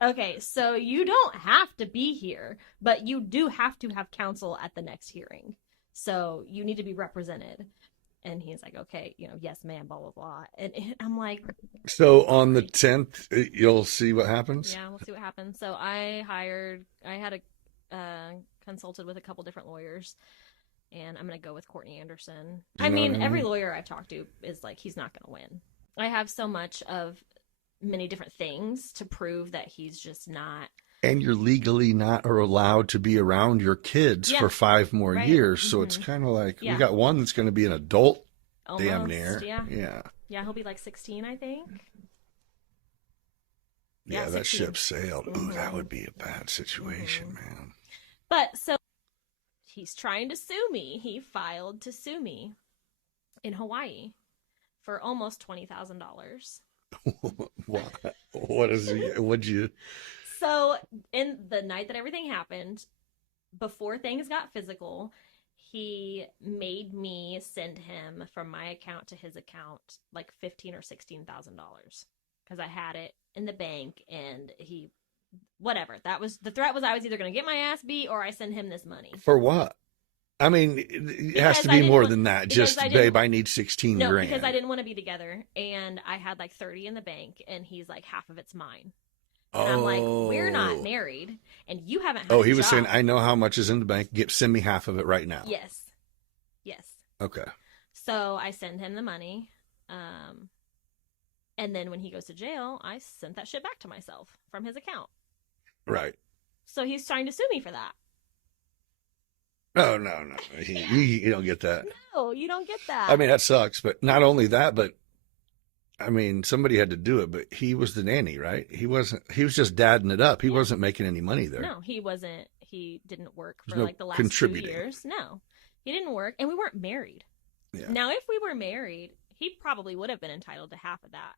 okay, so you don't have to be here, but you do have to have counsel at the next hearing. So you need to be represented. And he's like, okay, yes, ma'am, blah, blah, blah. And I'm like... So on the 10th, you'll see what happens? Yeah, we'll see what happens. So I had consulted with a couple different lawyers, and I'm going to go with Courtney Anderson. I mean, every lawyer I've talked to is like, he's not going to win. I have so much of many different things to prove that he's just not. And you're legally not allowed to be around your kids for 5 more years. So it's kind of like, we got one that's going to be an adult. Almost, damn near. Yeah. Yeah, he'll be like 16, I think. Yeah, that 16. ship sailed. Ooh, that would be a bad situation, man. But so he's trying to sue me. He filed to sue me in Hawaii for almost $20,000. What is he? What'd you? So in the night that everything happened, before things got physical, he made me send him from my account to his account like $15,000 or $16,000 because I had it in the bank, and he, whatever. That was the threat. Was I was either going to get my ass beat or I send him this money. For what? I mean, it has to be more than that. Just, babe, I need 16 grand. No, because I didn't want to be together, and I had like 30 in the bank, and he's like, half of it's mine. And I'm like, we're not married, and you haven't had a he was job. saying, I know how much is in the bank. Send me half of it right now. Yes. Okay. So I send him the money, and then when he goes to jail, I sent that shit back to myself from his account. Right. So he's trying to sue me for that. No. You don't get that. No, you don't get that. I mean, that sucks. But not only that, but I mean, somebody had to do it, but he was the nanny, right? He was just dadding it up. He wasn't making any money there. No, he wasn't. He didn't work for no like the last 2 years. No, he didn't work, and we weren't married. Yeah. Now, if we were married, he probably would have been entitled to half of that,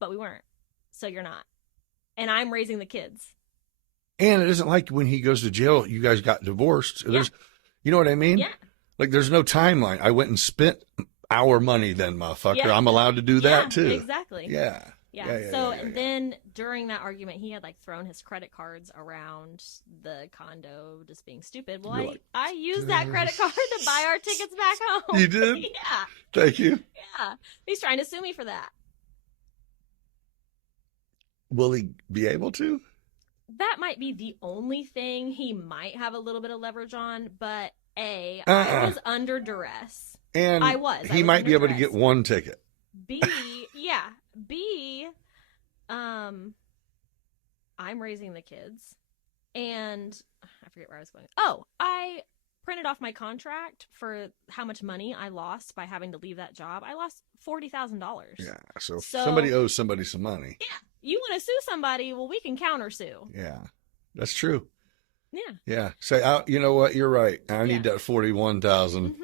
but we weren't. So you're not. And I'm raising the kids. And it isn't like when he goes to jail, you guys got divorced. There's, you know what I mean? Yeah. Like there's no timeline. I went and spent our money then, motherfucker. Yeah. I'm allowed to do that too. Exactly. Yeah. So then during that argument, he had like thrown his credit cards around the condo just being stupid. Well, I used that credit card to buy our tickets back home. You did? Yeah. Thank you. Yeah. He's trying to sue me for that. Will he be able to? That might be the only thing he might have a little bit of leverage on, but I was under duress. And I was might be able duress. to get one ticket. B, I'm raising the kids, and I forget where I was going. Oh, I printed off my contract for how much money I lost by having to leave that job. I lost $40,000. Yeah, so if somebody owes somebody some money. Yeah, you want to sue somebody, well, we can countersue. Yeah, that's true. Yeah. Yeah, say, you know what, you're right. I need that 41,000.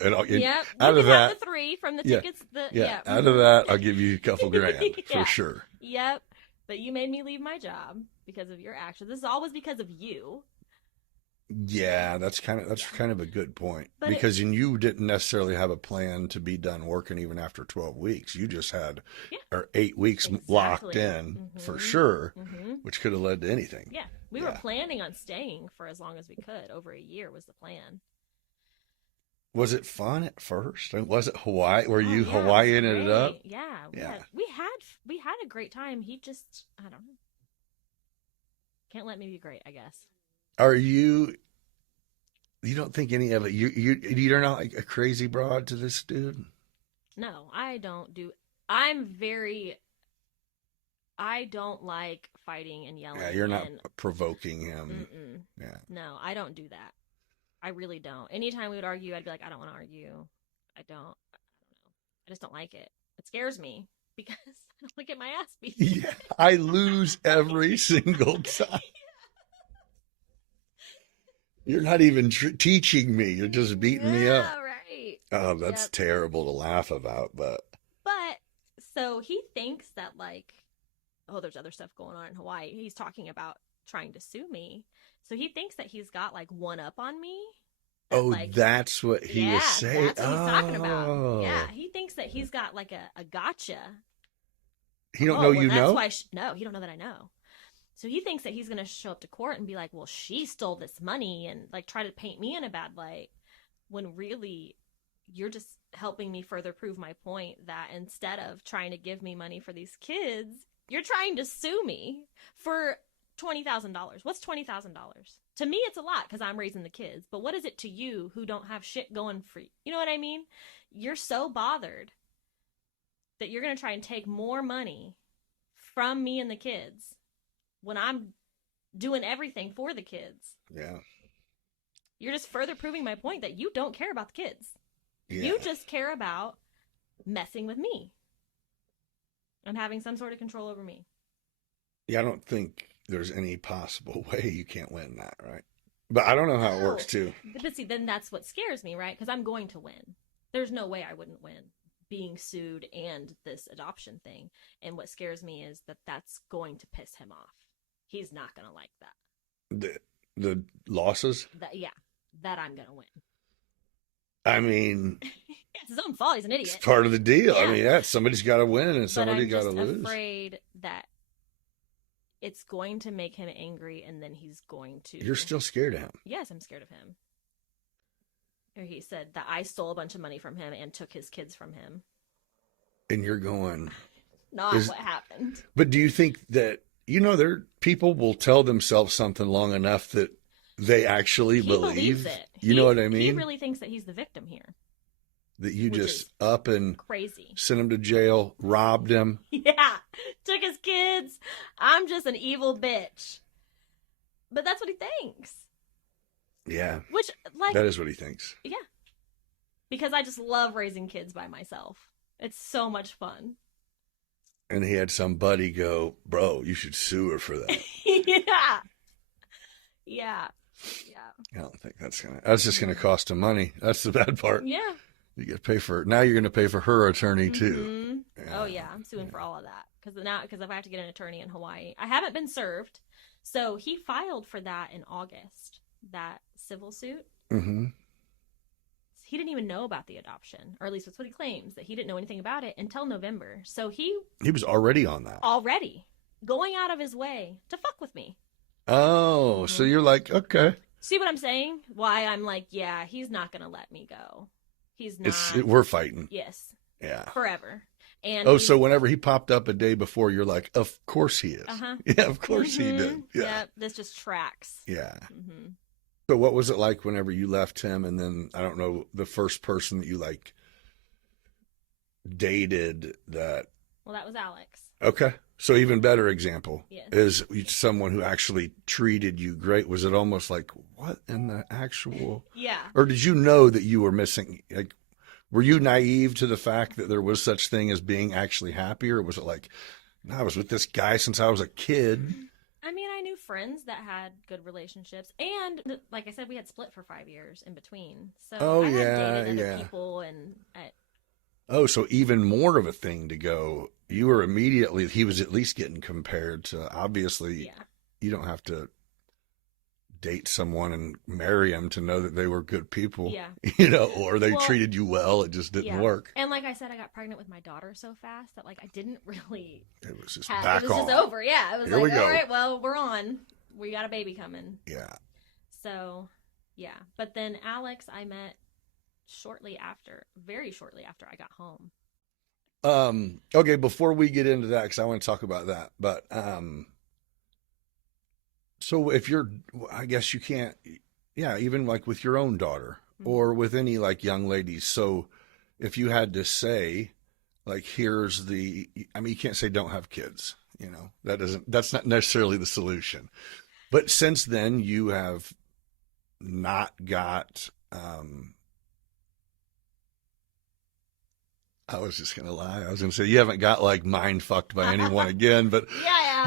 And I'll get out of that, the 3 from the tickets. Out of that, I'll give you a couple grand for sure. Yep. But you made me leave my job because of your actions. This is always because of you. Yeah, that's kind of a good point, because you didn't necessarily have a plan to be done working even after 12 weeks. You just had 8 weeks locked in for sure, which could have led to anything. Yeah, we were planning on staying for as long as we could. Over a year was the plan. Was it fun at first? Was it Hawaii? Were you Hawaiian it up? Yeah, we had a great time. He just, I don't know, can't let me be great, I guess. Are you don't think any of it, you're not like a crazy broad to this dude? No, I don't like fighting and yelling. Yeah, you're not provoking him. Yeah. No, I don't do that. I really don't. Anytime we would argue, I'd be like, I don't want to argue. I don't know. I just don't like it. It scares me because I don't want to get my ass beat. Yeah, I lose every single time. You're not even teaching me. You're just beating me up. Right. Oh, that's terrible to laugh about, but so he thinks that like, oh, there's other stuff going on in Hawaii. He's talking about trying to sue me. So he thinks that he's got like one up on me. Oh, Like, that's what he was saying. that's what he's talking about. Oh. Yeah, he thinks that he's got like a gotcha. He don't Oh, know well, you that's know? why no, he don't know that I know. So he thinks that he's going to show up to court and be like, well, she stole this money and like try to paint me in a bad light, when really you're just helping me further prove my point that instead of trying to give me money for these kids, you're trying to sue me for $20,000. What's $20,000? To me, it's a lot because I'm raising the kids. But what is it to you who don't have shit going for you? You know what I mean? You're so bothered that you're going to try and take more money from me and the kids when I'm doing everything for the kids. Yeah. You're just further proving my point that you don't care about the kids. Yeah. You just care about messing with me and having some sort of control over me. Yeah, I don't think there's any possible way you can't win that, right? But I don't know how it works, too. But see, then that's what scares me, right? Because I'm going to win. There's no way I wouldn't win, being sued and this adoption thing. And what scares me is that that's going to piss him off. He's not going to like that. The losses? That I'm going to win. I mean, It's his own fault. He's an idiot. it's part of the deal. Yeah. I mean, somebody's got to win and somebody got to lose. But I'm just afraid that it's going to make him angry, and then he's going to... You're still scared of him. Yes, I'm scared of him. Or he said that I stole a bunch of money from him and took his kids from him. And you're going... Not what happened. But do you think that, people will tell themselves something long enough that they actually He believe? believes it. You know what I mean? He really thinks that he's the victim here. That you Which just is up and crazy. sent him to jail, robbed him. Yeah. Took his kids. I'm just an evil bitch. But that's what he thinks. Yeah. Which, like... That is what he thinks. Yeah. Because I just love raising kids by myself. It's so much fun. And he had some buddy go, bro, you should sue her for that. Yeah. Yeah. I don't think that's just going to cost him money. That's the bad part. Yeah. You get to pay for it. Now you're going to pay for her attorney too. Mm-hmm. Yeah. Oh yeah. I'm suing for all of that. Because if I have to get an attorney in Hawaii, I haven't been served. So he filed for that in August, that civil suit. Mm-hmm. He didn't even know about the adoption, or at least that's what he claims, that he didn't know anything about it until November. So he was already on that. Already going out of his way to fuck with me. Oh, so you're like, okay. See what I'm saying? Why I'm like, yeah, he's not going to let me go. He's not. We're fighting. Yes. Yeah. Forever. And so whenever he popped up a day before, you're like, of course he is. Uh-huh. Yeah, of course he did. Yeah. This just tracks. Yeah. Mm-hmm. So what was it like whenever you left him, and then, I don't know, the first person that you like dated that? Well, that was Alex. Okay. So even better example Yes. is someone who actually treated you great. Was it almost like, what in the actual? Yeah. Or did you know that you were missing? Like, were you naive to the fact that there was such thing as being actually happy? Or was it like, no, I was with this guy since I was a kid? I mean, I knew friends that had good relationships. And like I said, we had split for 5 years in between. So I had dated other people and... Oh, so even more of a thing to go. You were immediately, he was at least getting compared to, obviously, you don't have to date someone and marry them to know that they were good people, or they treated you well. It just didn't work. And like I said, I got pregnant with my daughter so fast that like I didn't really. It was just it was just over. Yeah. It was Here like, all right, well, we're on. We got a baby coming. Yeah. So, yeah. But then Alex, I met very shortly after I got home. Okay, before we get into that, because I want to talk about that, but so if I guess you can't, even like with your own daughter or with any like young ladies. So if you had to say, like, you can't say don't have kids, that's not necessarily the solution. But since then you have not got, I was just going to lie. I was going to say, you haven't got like mind fucked by anyone again, but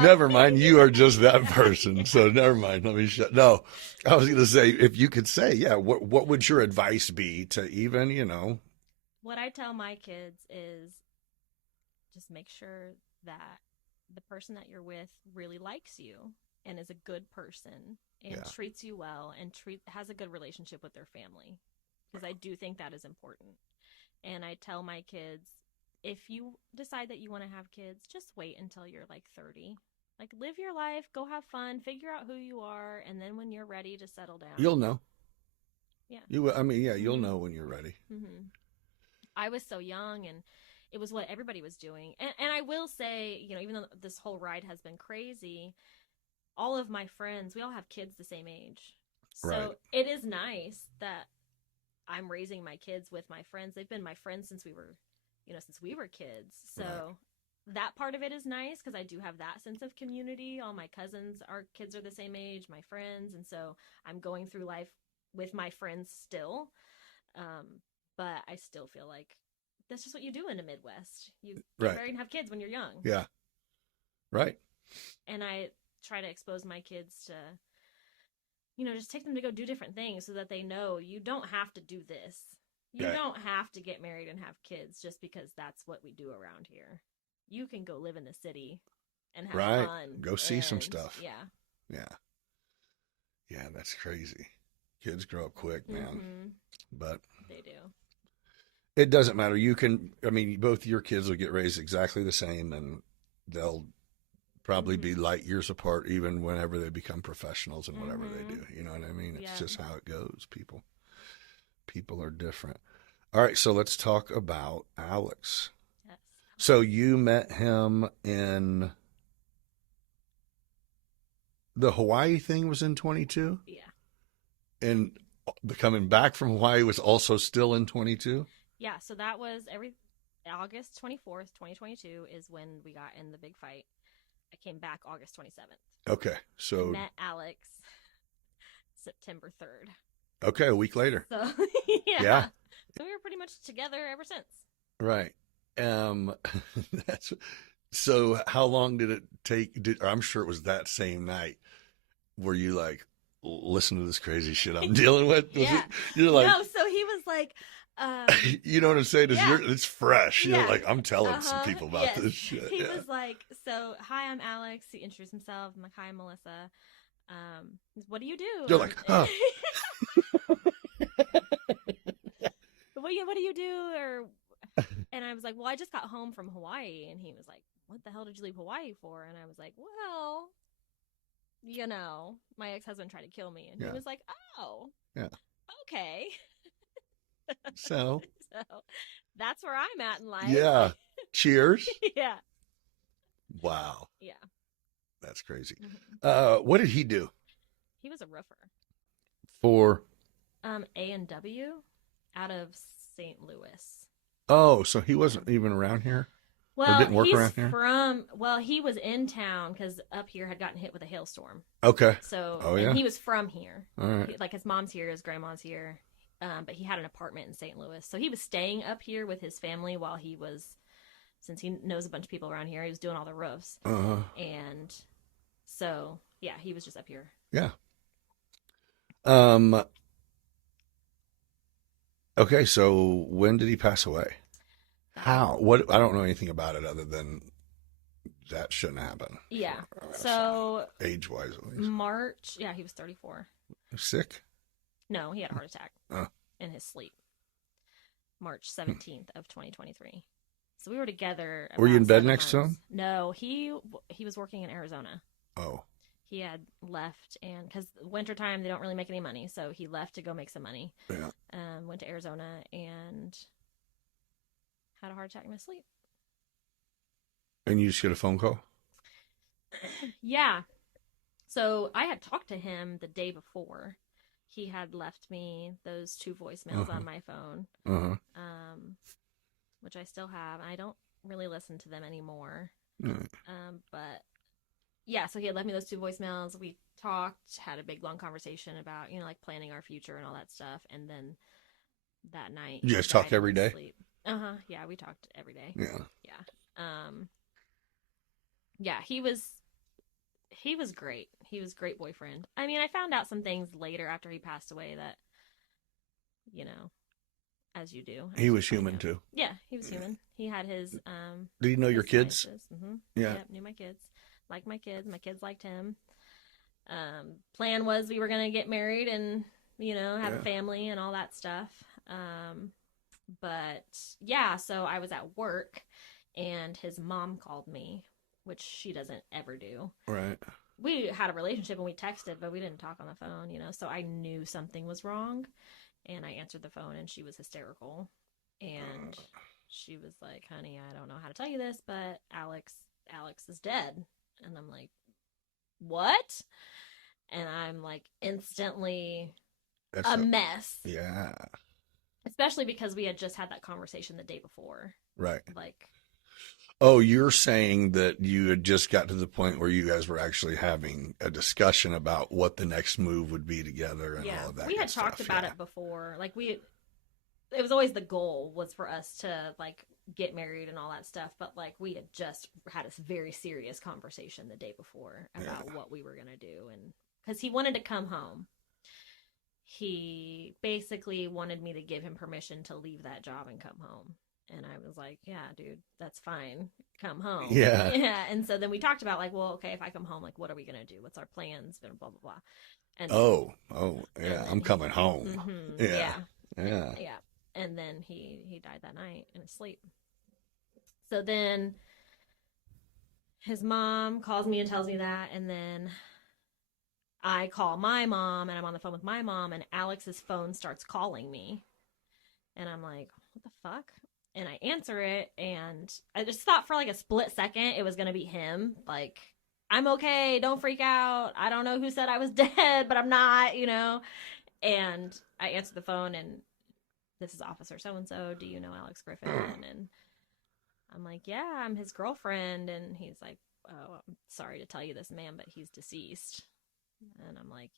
never mind. You are just that person. So never mind. Let me No, I was going to say, if you could say, what would your advice be to even, What I tell my kids is just make sure that the person that you're with really likes you and is a good person and treats you well and has a good relationship with their family, because I do think that is important. And I tell my kids, if you decide that you want to have kids, just wait until you're like 30. Like, live your life, go have fun, figure out who you are, and then when you're ready to settle down, You'll know. Yeah. You'll know when you're ready. Mm-hmm. I was so young, and it was what everybody was doing. And I will say, even though this whole ride has been crazy, all of my friends, we all have kids the same age. So Right. It is nice that I'm raising my kids with my friends. They've been my friends since we were kids. So that part of it is nice, because I do have that sense of community. All my cousins, our kids are the same age, my friends. And so I'm going through life with my friends still. But I still feel like that's just what you do in the Midwest. You get married and have kids when you're young. Yeah. Right. And I try to expose my kids to, just take them to go do different things, so that they know you don't have to do this. You don't have to get married and have kids just because that's what we do around here. You can go live in the city and have fun. Go see some stuff. Yeah. Yeah, that's crazy. Kids grow up quick, man. Mm-hmm. But they do. It doesn't matter. Both your kids will get raised exactly the same, and they'll probably be light years apart even whenever they become professionals and whatever they do. You know what I mean? It's just how it goes. People are different. All right, so let's talk about Alex. Yes. So you met him in the Hawaii thing was in 22? Yeah. And the coming back from Hawaii was also still in 22? Yeah, so that was August 24th, 2022 is when we got in the big fight. I came back August 27th. Okay, so... I met Alex September 3rd. Okay, a week later. So, yeah. So we were pretty much together ever since. Right. So how long did it take? I'm sure it was that same night where you like, listen to this crazy shit I'm dealing with. You're like, no, so he was like, you know what I'm saying? It's fresh. You're like, I'm telling some people about this shit. He was like, so, hi, I'm Alex. He introduced himself. I'm like, hi, I'm Melissa. What do you do? You're like, huh. What do you do? And I was like, well, I just got home from Hawaii. And he was like, what the hell did you leave Hawaii for? And I was like, well, my ex-husband tried to kill me. And he was like, oh, okay. So that's where I'm at in life. Yeah. Cheers. Yeah. Wow. Yeah. That's crazy. Mm-hmm. What did he do? He was a roofer. For? A&W out of St. Louis. Oh, so he wasn't even around here? Well, or didn't work around here? He was in town because up here had gotten hit with a hailstorm. Okay. So, and he was from here. All right. Like his mom's here, his grandma's here. But he had an apartment in St. Louis. So he was staying up here with his family while since he knows a bunch of people around here, he was doing all the roofs. Uh-huh. And so, yeah, he was just up here. Yeah. Okay, so when did he pass away? How? What? I don't know anything about it other than that shouldn't happen. Yeah. So age-wise, at least. March. Yeah, he was 34. Sick? No, he had a heart attack in his sleep. March 17th of 2023. So we were together. Were you in bed 7 next to him? No, he was working in Arizona. Oh. He had left, and because wintertime they don't really make any money, so he left to go make some money. Yeah. Went to Arizona and had a heart attack in his sleep. And you just get a phone call? Yeah. So I had talked to him the day before. He had left me those 2 voicemails on my phone, which I still have. I don't really listen to them anymore. But yeah, so he had left me those 2 voicemails. We talked, had a big long conversation about, like planning our future and all that stuff. And then that night, you guys talk every day? Yeah, we talked every day. Yeah. Yeah. Yeah, he was great. He was a great boyfriend. I mean, I found out some things later after he passed away that, as you do. He was human too. Yeah, he was human. He had his Did he know your kids? Mm-hmm. Yeah. Yep, knew my kids. Liked my kids. My kids liked him. Plan was we were going to get married and, have a Yeah. family and all that stuff. But yeah, so I was at work and his mom called me, which she doesn't ever do. Right. We had a relationship and we texted, but we didn't talk on the phone, so I knew something was wrong. And I answered the phone and she was hysterical. And she was like, honey, I don't know how to tell you this, but Alex is dead. And I'm like, what? And I'm like instantly That's a mess. Yeah. Especially because we had just had that conversation the day before. Right. Like, Oh, you're saying that you had just got to the point where you guys were actually having a discussion about what the next move would be together and all of that. We had good talked stuff. about it before. Like it was always the goal was for us to like get married and all that stuff. But like we had just had a very serious conversation the day before about what we were going to do. And because he wanted to come home. He basically wanted me to give him permission to leave that job and come home. And I was like, yeah, dude, that's fine. Come home. Yeah. Yeah. And so then we talked about like, well, okay, if I come home, like, what are we going to do? What's our plans? Blah, blah, blah. And Yeah. I'm coming home. Mm-hmm, Yeah. Yeah. Yeah. And then he died that night in his sleep. So then his mom calls me and tells me that. And then I call my mom and I'm on the phone with my mom and Alex's phone starts calling me. And I'm like, what the fuck? And I answer it and I just thought for like a split second it was going to be him. Like, I'm okay. Don't freak out. I don't know who said I was dead, but I'm not, And I answered the phone and this is Officer so-and-so. Do you know Alex Griffin? And I'm like, yeah, I'm his girlfriend. And he's like, oh, I'm sorry to tell you this, man, but he's deceased. And I'm like,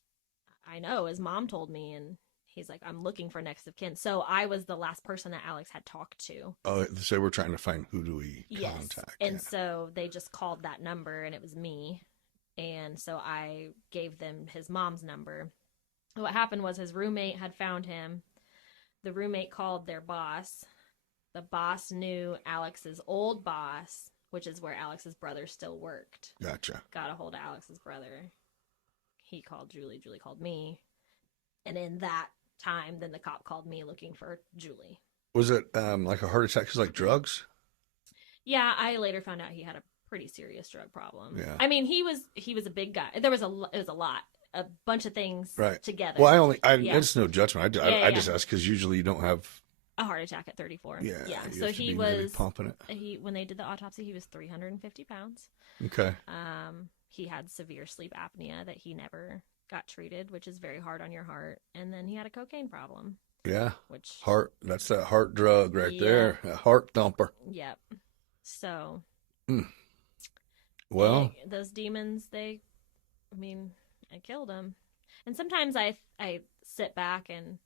I know, his mom told me. And he's like, I'm looking for next of kin. So I was the last person that Alex had talked to. Oh, so we're trying to find who do we Yes. contact. And so they just called that number and it was me. And so I gave them his mom's number. What happened was his roommate had found him. The roommate called their boss. The boss knew Alex's old boss, which is where Alex's brother still worked. Gotcha. Got a hold of Alex's brother. He called Julie. Julie called me. And in that time, then the cop called me looking for Julie. Was it like a heart attack? 'Cause like drugs? Yeah, I later found out he had a pretty serious drug problem. Yeah. I mean, he was a big guy. It was a lot, a bunch of things Right. together. Well, Yeah. it's no judgment. I just ask because usually you don't have. A heart attack at 34. Yeah. Yeah. You So have to he be maybe was pumping it. when they did the autopsy, he was 350 pounds. Okay. He had severe sleep apnea that he never got treated, which is very hard on your heart. And then he had a cocaine problem, Yeah. which That's that heart drug right Yeah. there. A heart thumper. Yep. So Well, those demons, I killed them. And sometimes I sit back and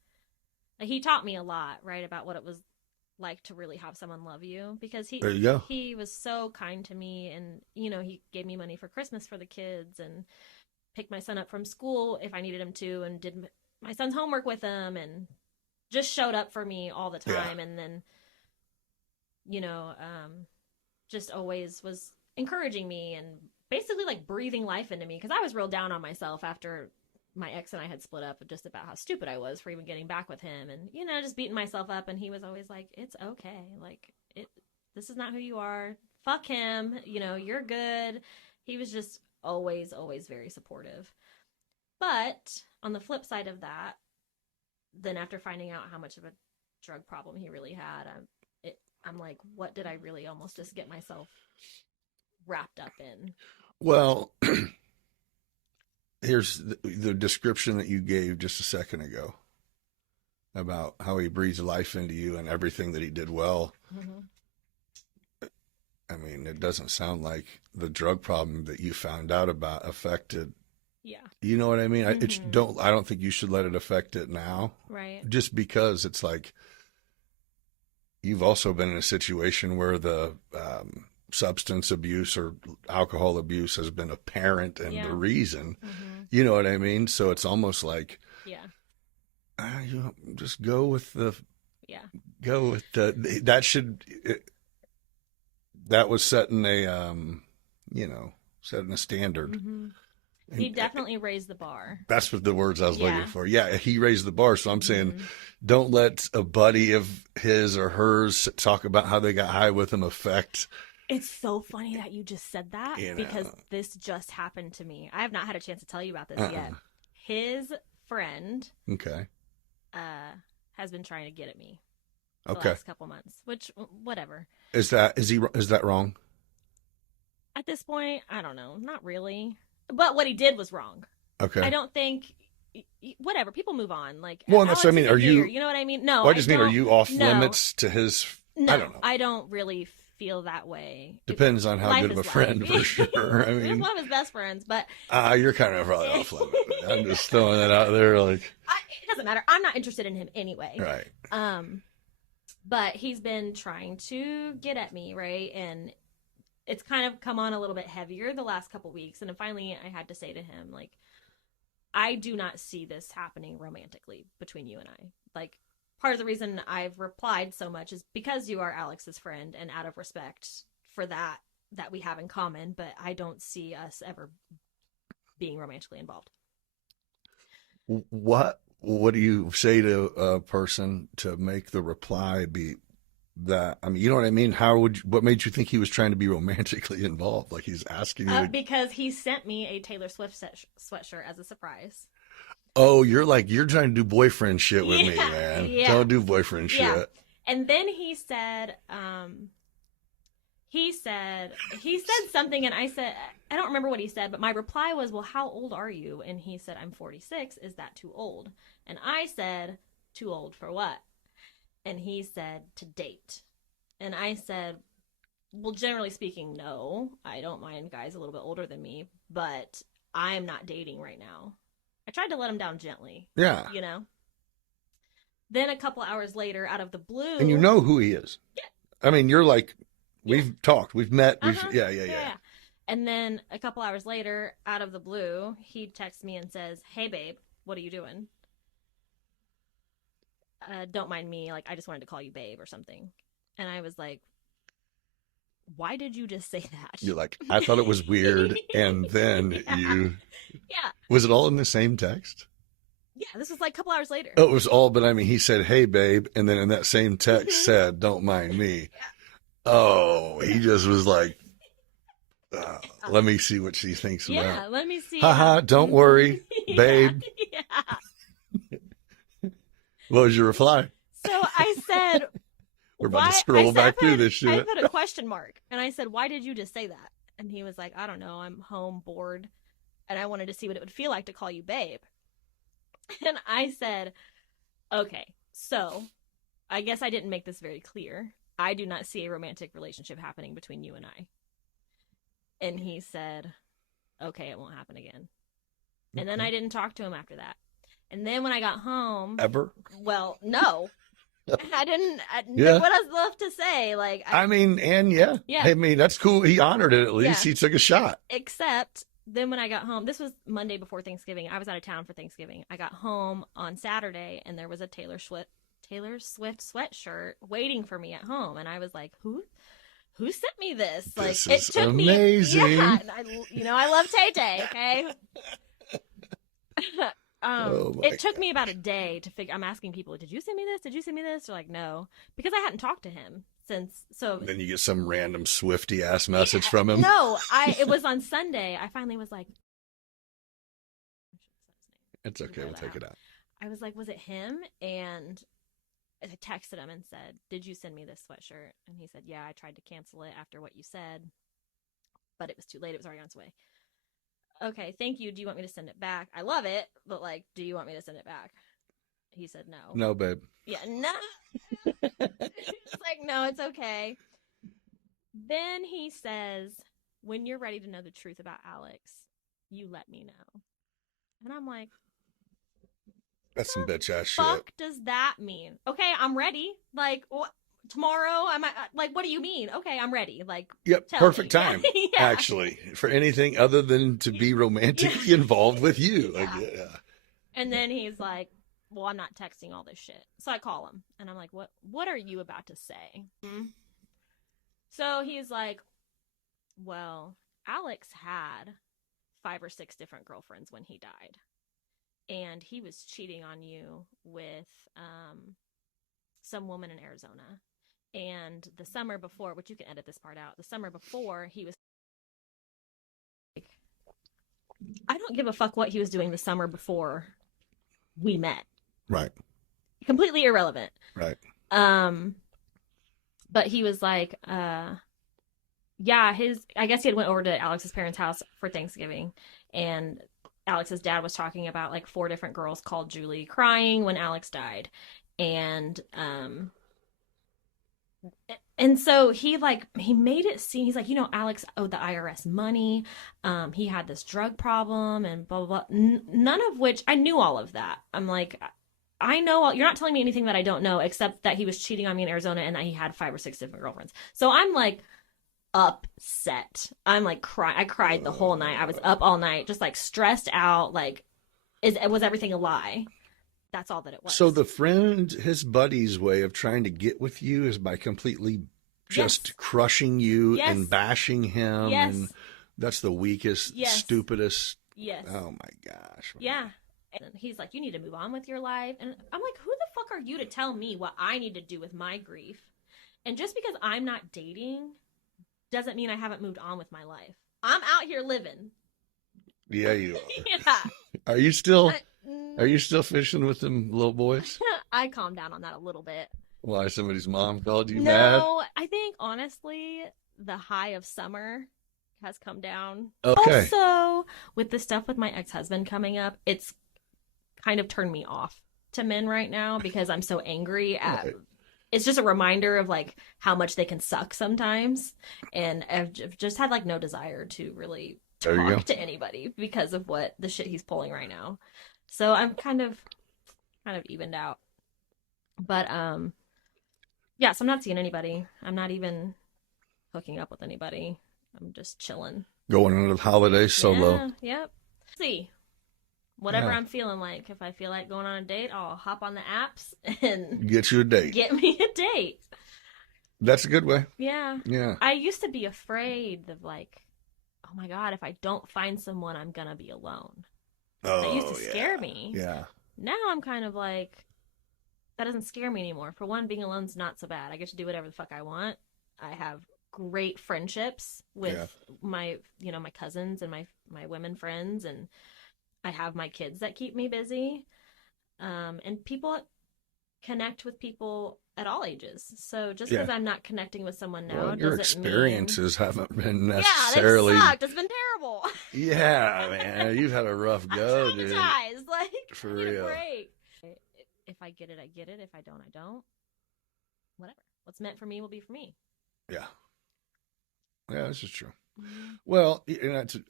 he taught me a lot, right, about what it was like to really have someone love you, because there you go. he was so kind to me, and he gave me money for Christmas for the kids and picked my son up from school if I needed him to, and did my son's homework with him, and just showed up for me all the time. Yeah. And then just always was encouraging me and basically like breathing life into me, because I was real down on myself after my ex and I had split up, just about how stupid I was for even getting back with him, and just beating myself up. And he was always like, it's okay, like this is not who you are, fuck him, you're good. He was just always very supportive. But on the flip side of that, then after finding out how much of a drug problem he really had, I'm like, what did I really almost just get myself wrapped up in? Well, here's the description that you gave just a second ago about how he breathes life into you and everything that he did well. Mm-hmm. I mean, it doesn't sound like the drug problem that you found out about affected. Yeah. You know what I mean? Mm-hmm. I don't think you should let it affect it now. Right. Just because it's like you've also been in a situation where the substance abuse or alcohol abuse has been apparent and the reason. Mm-hmm. You know what I mean? So it's almost like, yeah, just go with the, that was setting a, setting a standard. Mm-hmm. He definitely raised the bar. That's what the words I was Yeah. looking for. Yeah, he raised the bar. So I'm saying, Mhm. don't let a buddy of his or hers talk about how they got high with him affect. It's so funny that you just said that You know. because this just happened to me. I have not had a chance to tell you about this Uh-uh. yet. His friend Okay. has been trying to get at me the Okay. last couple months, which whatever. Is that wrong? At this point, I don't know. Not really. But what he did was wrong. Okay. I don't think whatever. People move on. Like, Well, that's what I Alex mean. is a Are you? figure, you know what I mean? No, Well, I just mean, are don't. you off No. limits to his? No, I don't know. I don't really feel that way. Depends on how Life good of a is friend, life. for sure. I He's mean, one of his best friends, but you're kind of probably off limits. I'm just throwing that out there, like. it doesn't matter. I'm not interested in him anyway. Right. But he's been trying to get at me, right? And it's kind of come on a little bit heavier the last couple weeks. And then finally I had to say to him, like, I do not see this happening romantically between you and I. Like, part of the reason I've replied so much is because you are Alex's friend and out of respect for that we have in common, but I don't see us ever being romantically involved. What do you say to a person to make the reply be that? I mean, you know what I mean? What made you think he was trying to be romantically involved? Like he's asking you because he sent me a Taylor Swift sweatshirt as a surprise. Oh, you're trying to do boyfriend shit with me, man. Yeah. Don't do boyfriend Yeah. shit. And then he said something, and I said, I don't remember what he said, but my reply was, well, how old are you? And he said, I'm 46. Is that too old? And I said, too old for what? And he said, to date. And I said, well, generally speaking, no. I don't mind guys a little bit older than me, but I'm not dating right now. I tried to let him down gently. Yeah. You know? Then a couple hours later, out of the blue... And you know who he is. Yeah. I mean, you're like, we've talked, we've met. Yeah. And then a couple hours later, out of the blue, he texts me and says, hey, babe, what are you doing? Don't mind me. Like, I just wanted to call you babe or something. And I was like, why did you just say that? You're like, I thought it was weird. And then Yeah. Was it all in the same text? Yeah, this was like a couple hours later. Oh, it was all, but I mean, he said, hey, babe. And then in that same text said, don't mind me. Yeah. Oh, he just was like, let me see what she thinks about. Yeah, let me see. Haha, don't worry, babe. Yeah. What was your reply? So I said, We're about to scroll back through this shit. I put a question mark. And I said, why did you just say that? And he was like, I don't know. I'm home, bored. And I wanted to see what it would feel like to call you babe. And I said, okay, so I guess I didn't make this very clear. I do not see a romantic relationship happening between you and I. And he said, okay, it won't happen again. And then I didn't talk to him after that. And then when I got home... Ever? Well, no. I didn't... Yeah. What else left to say? Like, I mean, yeah. I mean, that's cool. He honored it at least. Yeah. He took a shot. Except... Then when I got home, this was Monday before Thanksgiving. I was out of town for Thanksgiving. I got home on Saturday, and there was a Taylor Swift sweatshirt waiting for me at home. And I was like, who sent me this? Like, This it is took amazing. me. Yeah, and I love Tay-Tay, okay? It took me about a day to figure. I'm asking people, did you send me this? Did you send me this? They're like, no, because I hadn't talked to him since. So then you get some random Swifty ass message from him. No, it was on Sunday. I finally was like, It's okay. We'll take it out. I was like, was it him? And I texted him and said, did you send me this sweatshirt? And he said, yeah, I tried to cancel it after what you said, but it was too late. It was already on its way. Okay, thank you. Do you want me to send it back? I love it, but like, do you want me to send it back? He said no. No, babe. Yeah, no. It's like, no, it's okay. Then he says, when you're ready to know the truth about Alex, you let me know. And I'm like, That's some bitch ass shit. fuck does that mean? Okay, I'm ready. Like, tomorrow, like, what do you mean? Okay, I'm ready. Like, Yep, tell perfect me. time, Yeah. actually, for anything other than to be romantically involved with you. Like, Yeah. yeah. And then he's like, well, I'm not texting all this shit. So I call him, and I'm like, what are you about to say? So he's like, well, Alex had 5 or 6 different girlfriends when he died. And he was cheating on you with some woman in Arizona. And the summer before, which you can edit this part out, the summer before, he was like, I don't give a fuck what he was doing the summer before we met. Right. Completely irrelevant. Right. But he was like, I guess he had went over to Alex's parents' house for Thanksgiving, and Alex's dad was talking about like 4 different girls called Julie crying when Alex died. And so he made it seem, he's like, Alex owed the IRS money. He had this drug problem and blah, blah, blah. None of which, I knew all of that. I'm like, I know, you're not telling me anything that I don't know, except that he was cheating on me in Arizona and that he had 5 or 6 different girlfriends. So I'm like upset. I'm like I cried the whole night. I was up all night, just like stressed out. Like, was everything a lie? That's all that it was. So the friend, his buddy's way of trying to get with you is by completely just crushing you and bashing him. Yes. And that's the weakest, stupidest. Yes. Oh my gosh. Man. Yeah. And he's like, you need to move on with your life. And I'm like, who the fuck are you to tell me what I need to do with my grief? And just because I'm not dating doesn't mean I haven't moved on with my life. I'm out here living. Yeah, you are. Yeah. Are you still fishing with them little boys? I calmed down on that a little bit. Why, somebody's mom called you No, mad? I think honestly, the high of summer has come down. Okay. Also, with the stuff with my ex-husband coming up, it's kind of turned me off to men right now because I'm so angry at it's just a reminder of like how much they can suck sometimes, and I've just had like no desire to really talk to anybody because of what the shit he's pulling right now. So I'm kind of evened out. But so I'm not seeing anybody. I'm not even hooking up with anybody. I'm just chilling. Going into the holidays solo. Yeah, yep. See. Whatever I'm feeling like. If I feel like going on a date, I'll hop on the apps and get you a date. Get me a date. That's a good way. Yeah. Yeah. I used to be afraid of like, oh my God, if I don't find someone, I'm going to be alone. Oh, that used to scare me. Yeah. Now I'm kind of like, that doesn't scare me anymore. For one, being alone's not so bad. I get to do whatever the fuck I want. I have great friendships with my cousins and my women friends, and I have my kids that keep me busy. And people connect with people at all ages. So just because I'm not connecting with someone now, your doesn't experiences mean... haven't been necessarily. Yeah, they sucked. It's been terrible. Yeah, man, you've had a rough go, I'm dude. traumatized. Like, for I need real. a break. If I get it, I get it. If I don't, I don't. Whatever. What's meant for me will be for me. Yeah. Yeah, this is true. Mm-hmm. Well,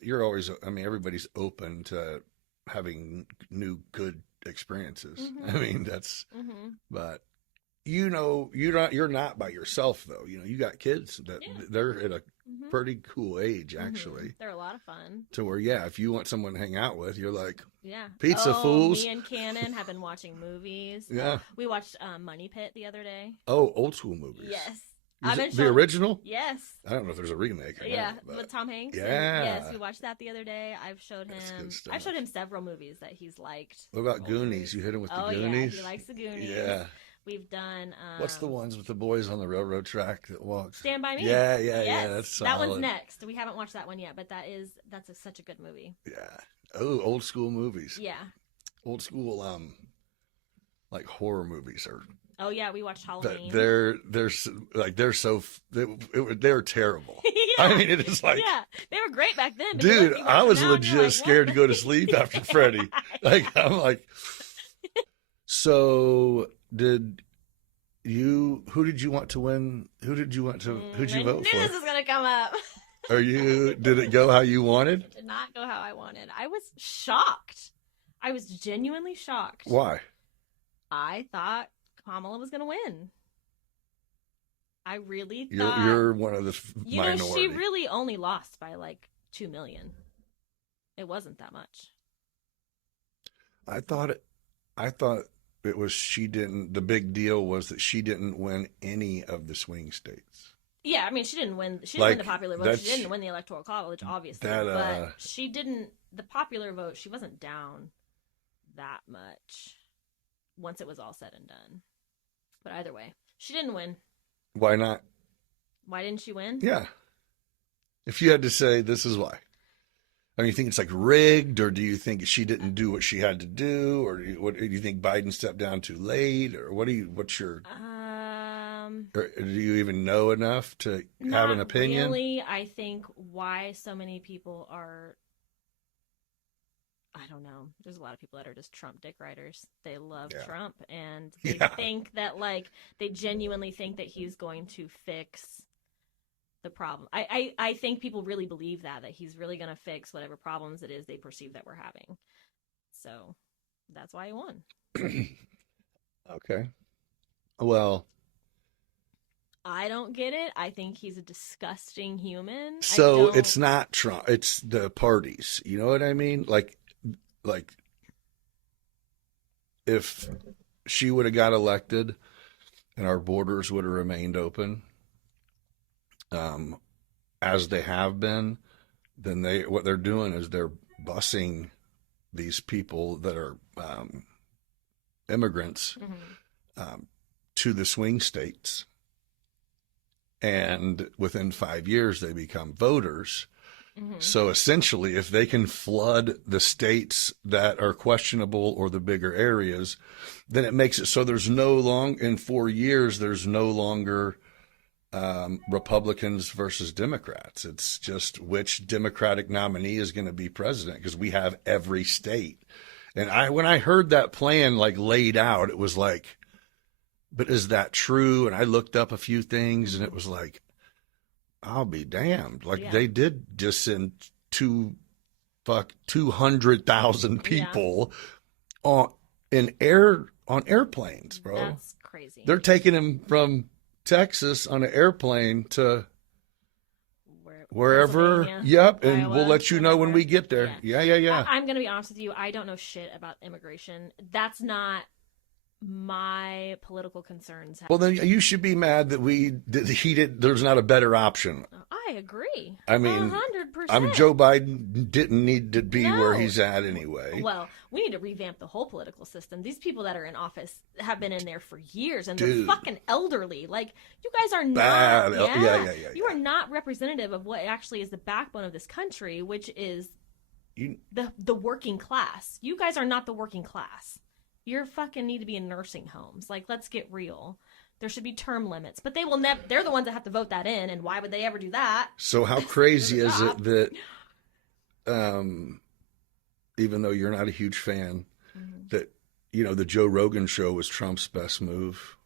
you're always. I mean, everybody's open to having new good experiences. Mm-hmm. I mean, that's. Mm-hmm. But you're not by yourself though. You got kids that they're at a pretty cool age actually. Mm-hmm. They're a lot of fun. To where if you want someone to hang out with, you're like pizza fools. Me and Cannon have been watching movies. Yeah, we watched Money Pit the other day. Oh, old school movies. Yes. The original? Yes. I don't know if there's a remake or not, with Tom Hanks. Yeah. Yes, we watched that the other day. I've showed him several movies that he's liked. What about Goonies? You hit him with the Goonies? Yeah, he likes the Goonies. Yeah. We've done what's the ones with the boys on the railroad track that walk? Stand By Me. Yeah, yes. That's solid. That one's next. We haven't watched that one yet, but that's such a good movie. Yeah. Oh, old school movies. Yeah. Old school like horror movies are. Oh yeah, we watched Halloween. They're terrible. Yeah. I mean, it is like they were great back then. Dude, I was legit scared to go to sleep after Freddy. I'm like, so who did you want to win? Who'd you vote for? This is gonna come up. Did it go how you wanted? It did not go how I wanted. I was shocked. I was genuinely shocked. Why? I thought Kamala was going to win. I really thought... You're one of the minority. She really only lost by like 2 million. It wasn't that much. I thought it was the big deal was that she didn't win any of the swing states. Yeah, I mean, she didn't win. She didn't win the popular vote. She didn't win the electoral college, obviously. But she didn't the popular vote, she wasn't down that much once it was all said and done. But either way, she didn't win. Why not? Why didn't she win? Yeah. If you had to say, this is why. I mean, you think it's like rigged, or do you think she didn't do what she had to do, or do you think Biden stepped down too late, or what's your? Or do you even know enough to have an opinion? Really, I think why so many people are. I don't know. There's a lot of people that are just Trump dick riders. They love Trump, and they think that, like, they genuinely think that he's going to fix the problem. I think people really believe that he's really going to fix whatever problems it is they perceive that we're having. So that's why he won. Okay. Well, I don't get it. I think he's a disgusting human. So it's not Trump. It's the parties. You know what I mean? Like if she would have got elected and our borders would have remained open, as they have been, then what they're doing is they're busing these people that are immigrants to the swing states. And within 5 years, they become voters. So essentially, if they can flood the states that are questionable or the bigger areas, then it makes it so in 4 years, there's no longer Republicans versus Democrats. It's just which Democratic nominee is going to be president, because we have every state. And when I heard that plan like laid out, it was like, but is that true? And I looked up a few things, and it was like, I'll be damned. Like they did just send 200,000 people on airplanes, bro. That's crazy. They're taking them from Texas on an airplane to wherever. Yep, and Iowa, we'll let you know when we get there. Yeah. I'm gonna be honest with you. I don't know shit about immigration. That's not my political concerns. Well, then you should be mad that there's not a better option. I agree. I mean, 100%. Joe Biden didn't need to be where he's at anyway. Well, we need to revamp the whole political system. These people that are in office have been in there for years, and they're fucking elderly. Like, you guys are not. You are not representative of what actually is the backbone of this country, which is the working class. You guys are not the working class. You fucking need to be in nursing homes. Like, let's get real. There should be term limits, but they will never. They're the ones that have to vote that in, and why would they ever do that? So how crazy is it that, even though you're not a huge fan, that the Joe Rogan show was Trump's best move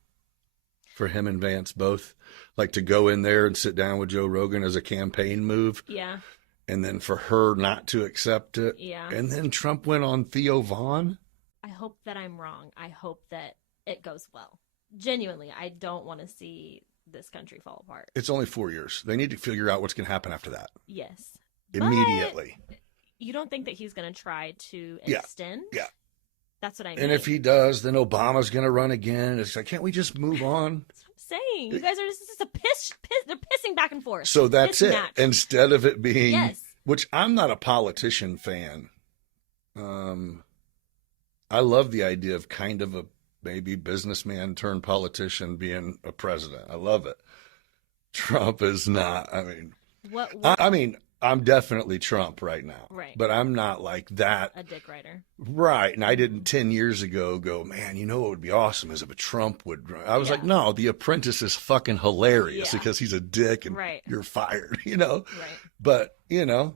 for him and Vance both, like to go in there and sit down with Joe Rogan as a campaign move. Yeah. And then for her not to accept it. Yeah. And then Trump went on Theo Vaughn. I hope that I'm wrong. I hope that it goes well. Genuinely, I don't want to see this country fall apart. It's only 4 years. They need to figure out what's going to happen after that. Yes. Immediately. But you don't think that he's going to try to extend? Yeah. That's what I mean. And if he does, then Obama's going to run again. It's like, can't we just move on? That's what I'm saying. You guys are just a piss. They're pissing back and forth. So that's it. Match. Instead of it being, yes. Which I'm not a politician fan. I love the idea of kind of a maybe businessman turned politician being a president. I love it. Trump is not. I mean, I mean, I'm definitely Trump right now. Right. But I'm not like that. A dick rider. Right. And I didn't 10 years ago go, man, what would be awesome is if a Trump would run. I was like, no, The Apprentice is fucking hilarious because he's a dick and you're fired, Right. But, I don't know.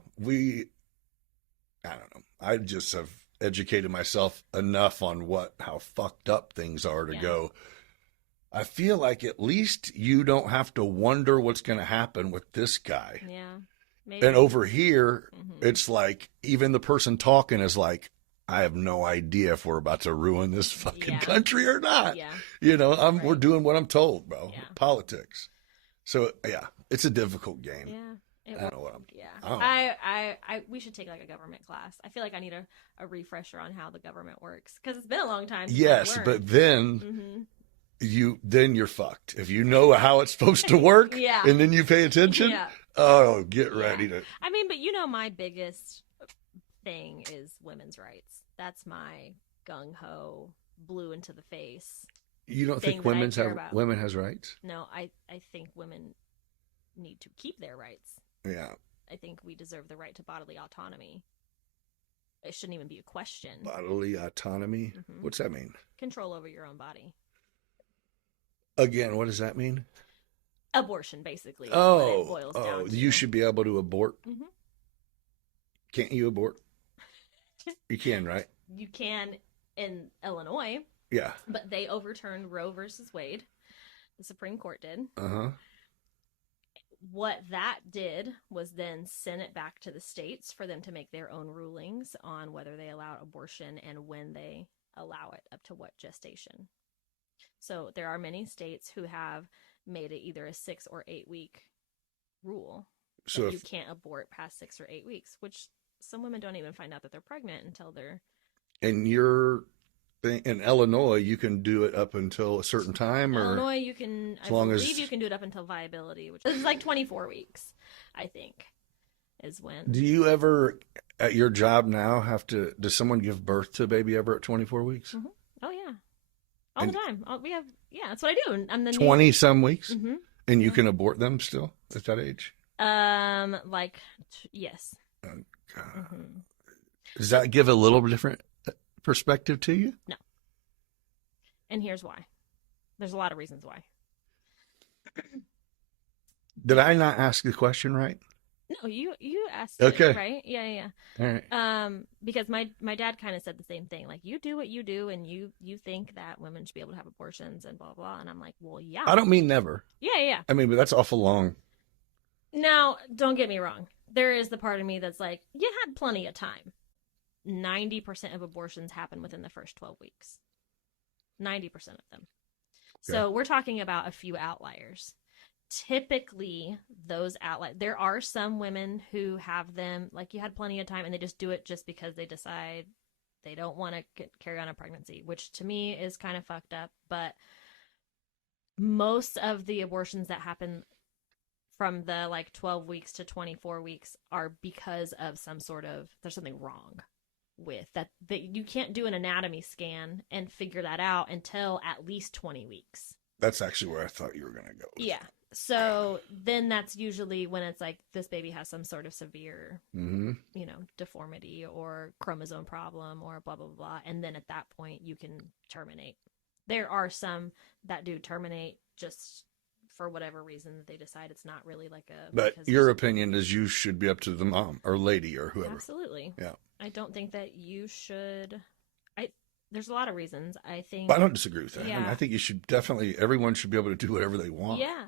I just have educated myself enough on how fucked up things are to go, I feel like at least you don't have to wonder what's going to happen with this guy. Yeah. Maybe. And over here, it's like, even the person talking is like, I have no idea if we're about to ruin this fucking country or not. Yeah. We're doing what I'm told, bro. Yeah. Politics. So it's a difficult game. Yeah. I don't know what I'm. Yeah, we should take like a government class. I feel like I need a refresher on how the government works because it's been a long time. Yes, but then you're fucked if you know how it's supposed to work. And then you pay attention. Oh, get ready to. I mean, but my biggest thing is women's rights. That's my gung ho, blue into the face. You don't think women has rights? No, I think women need to keep their rights. Yeah. I think we deserve the right to bodily autonomy. It shouldn't even be a question. Bodily autonomy? Mm-hmm. What's that mean? Control over your own body. Again, what does that mean? Abortion, basically. Is what it boils down to. You should be able to abort. Mm-hmm. Can't you abort? You can, right? You can in Illinois. Yeah. But they overturned Roe versus Wade. The Supreme Court did. Uh-huh. What that did was then send it back to the states for them to make their own rulings on whether they allow abortion and when they allow it, up to what gestation. So there are many states who have made it either a 6 or 8 week rule. So you can't abort past 6 or 8 weeks, which some women don't even find out that they're pregnant until they're... And in Illinois, you can do it up until a certain time, or Illinois, you can. I believe you can do it up until viability, which is like 24 weeks. I think is when. Do you ever, at your job now, does someone give birth to a baby ever at 24 weeks? Mm-hmm. Oh yeah, all the time. That's what I do. I'm the 20 some weeks, mm-hmm. And you can abort them still at that age. Yes. Oh, God. Mm-hmm. Does that give a little different perspective to you? No. And here's why. There's a lot of reasons why. Did I not ask the question right? No, you asked okay. It, right? Yeah. All right. Because my dad kind of said the same thing. Like, you do what you do, and you think that women should be able to have abortions and blah, blah. And I'm like, well, yeah. I don't mean never. Yeah. I mean, but that's awful long. Now, don't get me wrong. There is the part of me that's like, you had plenty of time. 90% of abortions happen within the first 12 weeks. 90% of them. Okay. So we're talking about a few outliers. Typically, those outliers, there are some women who have them, like, you had plenty of time, and they just do it just because they decide they don't want to carry on a pregnancy, which to me is kind of fucked up. But most of the abortions that happen from the 12 weeks to 24 weeks are because of there's something wrong with that you can't do an anatomy scan and figure that out until at least 20 weeks. That's actually where I thought you were going to go. Yeah. So then that's usually when it's like this baby has some sort of severe, mm-hmm. Deformity or chromosome problem or blah, blah, blah. And then at that point you can terminate. There are some that do terminate just for whatever reason that they decide it's not really But your opinion is you should be up to the mom or lady or whoever. Absolutely. Yeah. I don't think that you should. There's a lot of reasons. I think. But I don't disagree with that. Yeah. I mean, I think you should everyone should be able to do whatever they want. Yeah.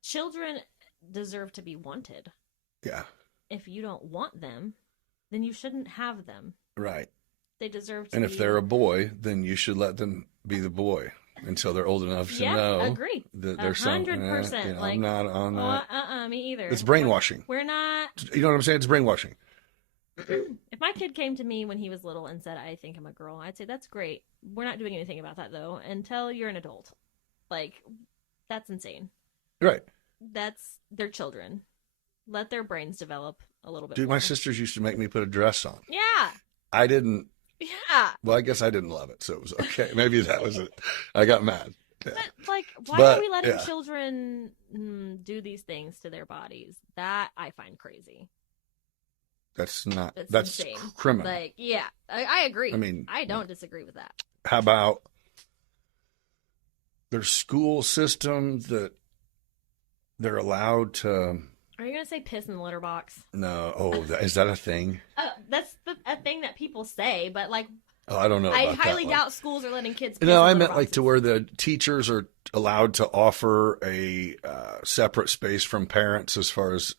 Children deserve to be wanted. Yeah. If you don't want them, then you shouldn't have them. Right. They deserve to And if they're a boy, then you should let them be the boy until they're old enough to know. Agree. That there's 100%. I'm not on that. Me either. It's brainwashing. We're not. You know what I'm saying? It's brainwashing. If my kid came to me when he was little and said, I think I'm a girl, I'd say, that's great. We're not doing anything about that, though, until you're an adult. That's insane. Right. That's their children. Let their brains develop a little bit Dude, more. my sisters used to make me put a dress on. Yeah. I didn't. Yeah. Well, I guess I didn't love it, so it was okay. Maybe that was it. I got mad. Yeah. But, why are we letting children do these things to their bodies? That I find crazy. That's insane. Criminal. I agree. I mean, I don't disagree with that. How about their school system that they're allowed to? Are you going to say piss in the litter box? No. Oh, is that a thing? That's a thing that people say, but oh, I don't know. I highly doubt schools are letting kids. No, I meant to where the teachers are allowed to offer a separate space from parents as far as.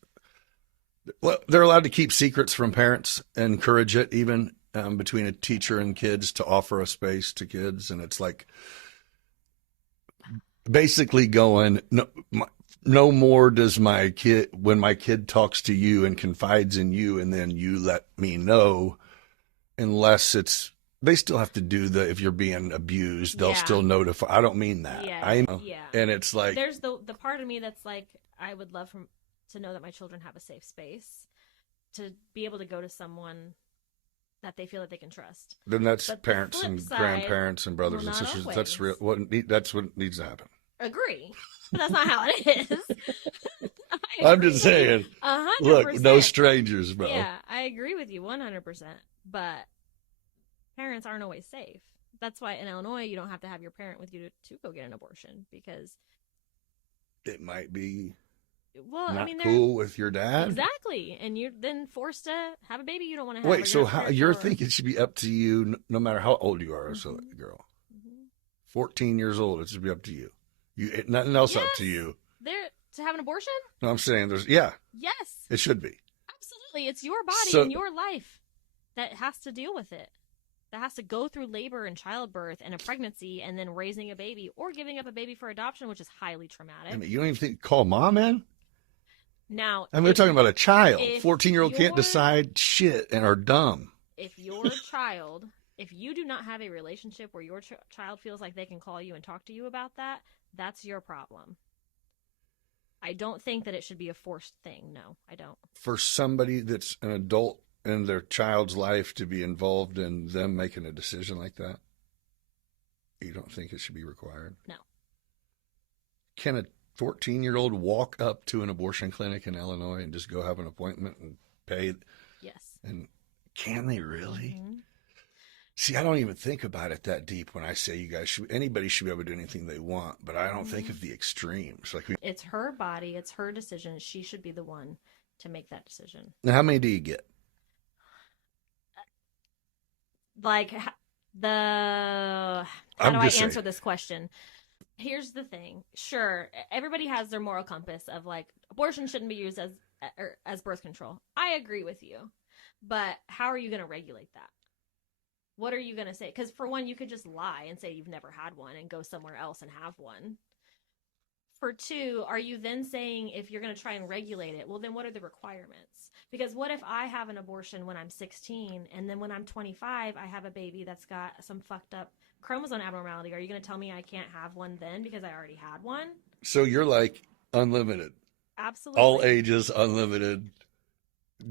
Well, they're allowed to keep secrets from parents, encourage it even between a teacher and kids to offer a space to kids. And it's basically going, no more does my kid, when my kid talks to you and confides in you and then you let me know, unless they still have to do if you're being abused, they'll still notify. I don't mean that. Yeah. And it's there's the part of me that's I would love to know that my children have a safe space to be able to go to someone that they feel that they can trust. Then that's But the parents flip and side, grandparents and brothers well, and not sisters. always. That's what needs to happen. Agree. But that's not how it is. I'm just saying. 100%. Look, no strangers, bro. Yeah, I agree with you 100%. But parents aren't always safe. That's why in Illinois you don't have to have your parent with you to go get an abortion, because It might be well, not I mean, they're cool with your dad. exactly, and you're then forced to have a baby you don't want to have. Wait, or so not how prepared you're for. thinking it should be up to you, no matter how old you are, so girl, Mhm. 14 years old, it should be up to you. Nothing else up to Yes. you. There to have an abortion? No, I'm saying Yes, it should be. absolutely. It's your body So- and your life that has to deal with it. That has to go through labor and childbirth and a pregnancy and then raising a baby or giving up a baby for adoption, which is highly traumatic. I mean, you don't even call mom in? Now, I mean, we're talking about a child. if 14-year-old can't you're- decide shit and are dumb. if your child, if you do not have a relationship where your child feels like they can call you and talk to you about that, that's your problem. I don't think that it should be a forced thing. No, I don't. For somebody that's an adult in their child's life to be involved in them making a decision like that, you don't think it should be required? No. Can a 14-year-old walk up to an abortion clinic in Illinois and just go have an appointment and pay? Yes. And can they really? Mhm. See, I don't even think about it that deep when I say anybody should be able to do anything they want, but I don't think of the extremes. Like, It's her body. It's her decision. She should be the one to make that decision. now, how many do you get? Like how do I'm I just answer saying. this question? Here's the thing. Sure, everybody has their moral compass of like abortion shouldn't be used as birth control. I agree with you. But how are you going to regulate that? What are you going to say? Because for one, you could just lie and say you've never had one and go somewhere else and have one. For two, are you then saying if you're going to try and regulate it, well, then what are the requirements? Because what if I have an abortion when I'm 16 and then when I'm 25, I have a baby that's got some fucked up chromosome abnormality? Are you going to tell me I can't have one then because I already had one? So you're like unlimited, Absolutely. all ages, unlimited.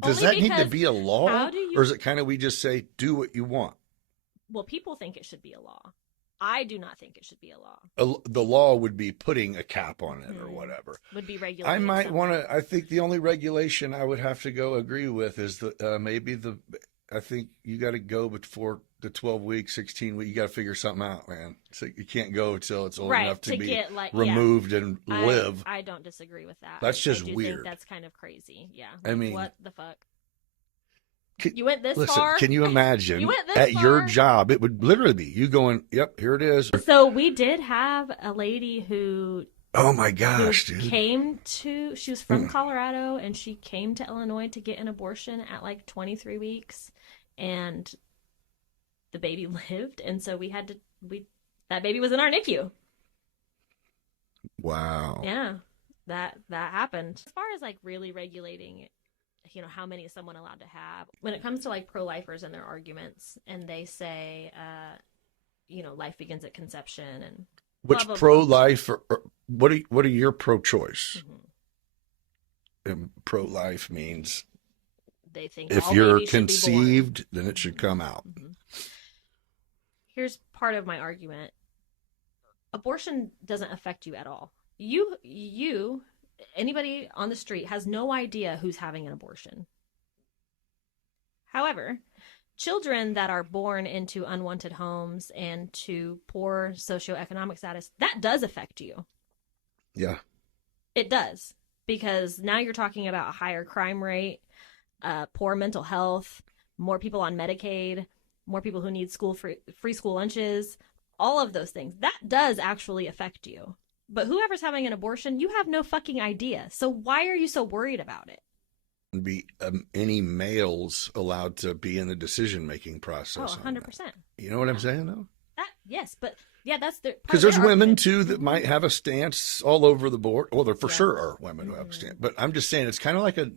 Does Only that need to because be a law? how do you- Or is it kind of we just say, do what you want? Well, people think it should be a law. I do not think it should be a law. The law would be putting a cap on it or Mhm. whatever. Would be regulated. I might somehow. want to. I think the only regulation I would have to go agree with is I think you got to go before the 12 week, 16 week. You got to figure something out, man. So you can't go until it's old right enough to be get like removed and yeah, live. I don't disagree with that. That's just I do weird. Think that's kind of crazy. Yeah. I mean, what the fuck? Can- You went this Listen, far. can you imagine You went this at your far? job? It would literally be you going, "Yep, here it is." So we did have a lady who Oh my gosh, who dude! came to. She was from Colorado and she came to Illinois to get an abortion at like 23 weeks, and the baby lived, and so we had to. That baby was in our NICU. Wow. Yeah, that happened. As far as like really regulating, how many is someone allowed to have? When it comes to like pro-lifers and their arguments, and they say, life begins at conception, and Which blah, blah, pro-life or what are your pro-choice? Mhm. And pro-life means they think if all you're babies should be born. conceived, then it should come out. Mhm. Here's part of my argument. Abortion doesn't affect you at all. You, anybody on the street has no idea who's having an abortion. However, children that are born into unwanted homes and to poor socioeconomic status, that does affect you. Yeah. It does. Because now you're talking about a higher crime rate, poor mental health, more people on Medicaid, more people who need free school lunches, all of those things. That does actually affect you. But whoever's having an abortion, you have no fucking idea. So why are you so worried about it? Be any males allowed to be in the decision-making process? Oh, 100%. You know what I'm saying, though? Yes, but yeah, that's the Because there's women too that might have a stance all over the board. Well, there for sure are women who have a stance. But I'm just saying it's kind of like It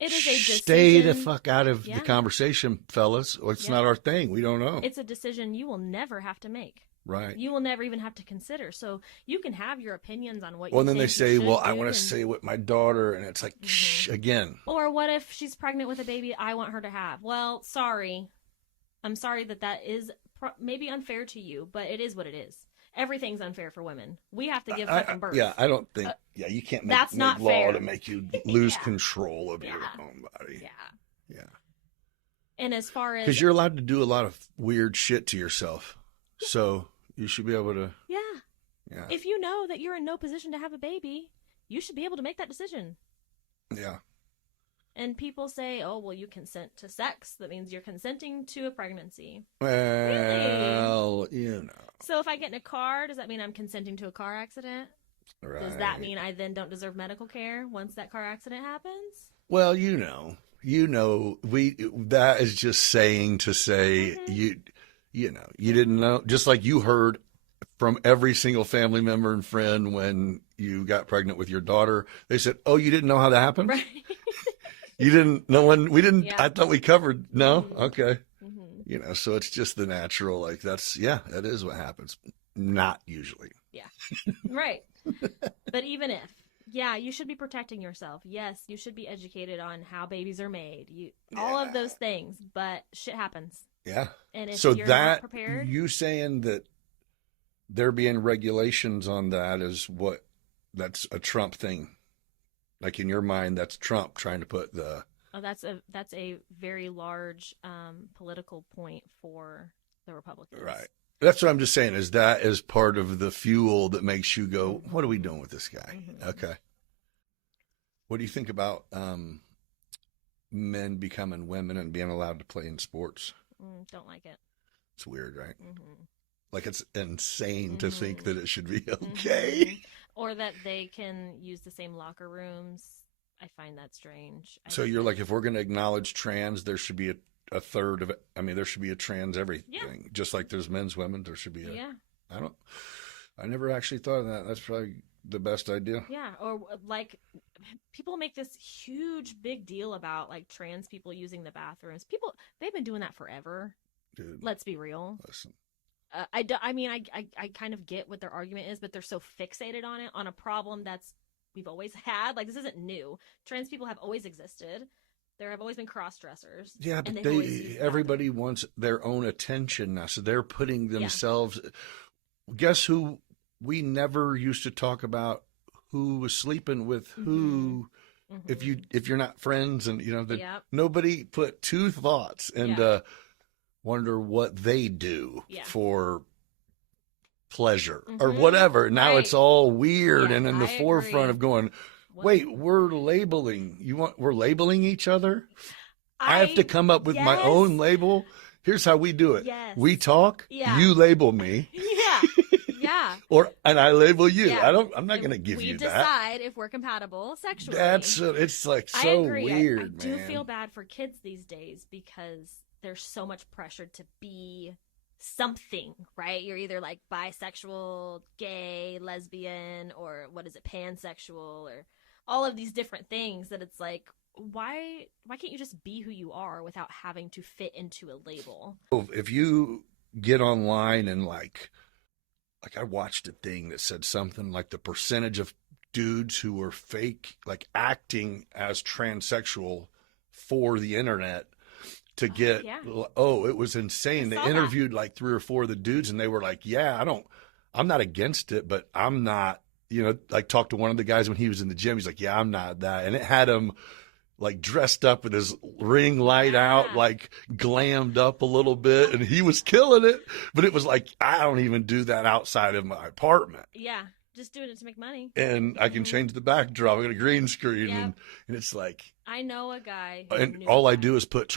is a decision. stay the fuck out of Yeah. the conversation, fellas. Or it's not our thing. We don't know. It's a decision you will never have to make. Right. You will never even have to consider. So you can have your opinions on what Well, you and then they think say, you should well, I do want to and- stay with my daughter. And it's like, shh, again. Or what if she's pregnant with a baby I want her to have? Well, sorry. I'm sorry that is maybe unfair to you, but it is what it is. Everything's unfair for women. We have to give fucking birth. Yeah, I don't think, you can't make, that's not law fair. to make you lose Yeah. control of your Yeah. own body. Yeah. Yeah. And as far as Because you're allowed to do a lot of weird shit to yourself. So you should be able to. yeah, Yeah. if you know that you're in no position to have a baby, you should be able to make that decision. Yeah. And people say, "Oh, well, you consent to sex. That means you're consenting to a pregnancy." Well, you know. So if I get in a car, does that mean I'm consenting to a car accident? Right. Does that mean I then don't deserve medical care once that car accident happens? Well, you know, that is just saying to say you know, you didn't know, just like you heard from every single family member and friend when you got pregnant with your daughter. They said, "Oh, you didn't know how that happened? Right. You didn't know when we didn't, Yeah. I thought we covered." No. Mhm. Okay. Mm-hmm. You know, so it's just the natural, like that is what happens. Not usually. Right. But even if, you should be protecting yourself. Yes, you should be educated on how babies are made. All of those things, but shit happens. Yeah. And if So you're that, not prepared, you saying that there being regulations on that that's a Trump thing. Like in your mind, that's Trump trying to put the. oh, that's a very large political point for the Republicans. Right. That's what I'm just saying, is that is part of the fuel that makes you go, what are we doing with this guy? Mhm. Okay. What do you think about men becoming women and being allowed to play in sports? Don't like it. It's weird, right? Mm-hmm. Like it's insane to think Mhm. that it should be okay. Or that they can use the same locker rooms. I find that strange. So you're like, if we're going to acknowledge trans, there should be a third of it. I mean, there should be a trans everything. Just like there's men's, women, there should be a. Yeah. I never actually thought of that. That's probably the best idea. Yeah. Or like people make this huge big deal about like trans people using the bathrooms. They've been doing that forever. Dude, Let's be real. listen. I kind of get what their argument is, but they're so fixated on it, on a problem we've always had. Like, this isn't new. Trans people have always existed. There have always been cross-dressers. Yeah, and but they've always used the everybody bathroom. wants their own attention now. So they're putting themselves. Guess who we never used to talk about who was sleeping with who. Mhm. If you're not friends, and Yep. nobody put two thoughts and wonder what they do Yeah. for pleasure or Mhm. whatever. Now it's Right. all weird Yeah, and in the I forefront agree. of going, wait, we're labeling. We're labeling each other. I have to come up with my yes. own label. Here's how we do it. Yes. We talk. Yeah. You label me, Yeah. Yeah. and I label you. Yeah. I'm not going to give we you that. decide if we're compatible sexually. It's like I so agree. weird, I do man. feel bad for kids these days because there's so much pressure to be something, right? You're either like bisexual, gay, lesbian, or what is it, pansexual, or all of these different things that it's like, why can't you just be who you are without having to fit into a label? If you get online and like I watched a thing that said something like the percentage of dudes who were fake, like acting as transsexual for the internet to get, yeah. it was insane. I They saw that. interviewed like 3 or 4 of the dudes and they were like, I'm not against it, but I'm not, like talked to one of the guys when he was in the gym. He's like, I'm not that. And it had him like dressed up with his ring light out, Yeah. like glammed up a little bit, and he was killing it. But it was like, I don't even do that outside of my apartment. Yeah, just doing it to make money. And I can change the backdrop. I got a green screen, Yep. and it's like, I know a guy who and knew all I that. do is put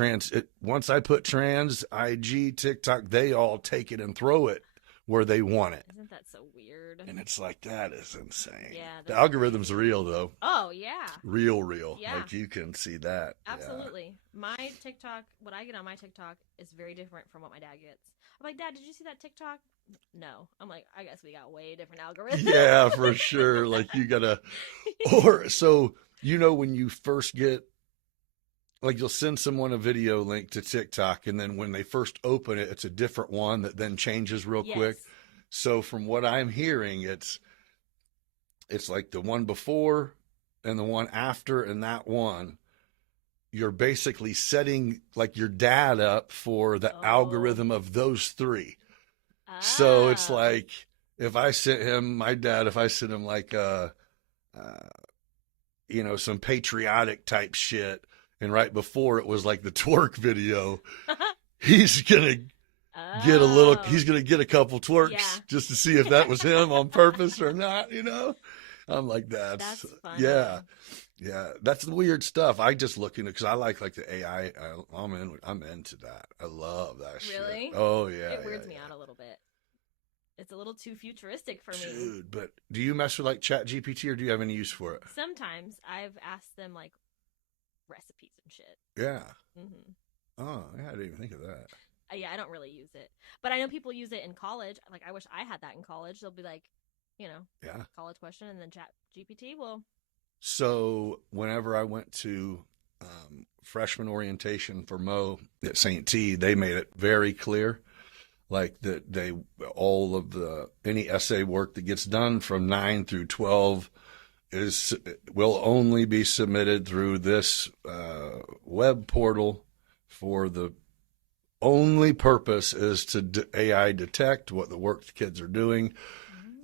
once I put trans, IG, TikTok, they all take it and throw it where they want it. Isn't that so weird? And it's like, that is insane. Yeah, The that's algorithm's real, though. Oh, yeah. Real. Yeah. Like, you can see that. Yeah. Absolutely. My TikTok, what I get on my TikTok is very different from what my dad gets. I'm like, Dad, did you see that TikTok? No. I'm like, I guess we got way different algorithms. Yeah, for sure. Like, you gotta, so, when you first get, like, you'll send someone a video link to TikTok, and then when they first open it, it's a different one that then changes real Yes. quick. So from what I'm hearing, it's like the one before and the one after and that one. You're basically setting like your dad up for the algorithm of those three. So it's Oh. like if I sent him my dad, if I sent him like some patriotic type shit, and right before it was like the twerk video, he's gonna get a little. He's gonna get a couple twerks just to see if that was him on purpose or not. I'm like That's funny. Yeah, that's the weird stuff. I just look into because I like the AI. I'm into that. I love that shit. Really? Oh yeah. It weirds me out a little bit. It's a little too futuristic for me. Dude, but do you mess with like Chat GPT or do you have any use for it? Sometimes I've asked them like recipes and shit. Yeah. Mm-hmm. Oh, yeah, I didn't even think of that. Yeah, I don't really use it, but I know people use it in college. Like, I wish I had that in college. They'll be like, college question, and then Chat GPT will. So whenever I went to freshman orientation for Mo at St. T, they made it very clear, like that all of any essay work that gets done from 9 through 12 will only be submitted through this web portal for the only purpose is to AI detect what the work the kids are doing.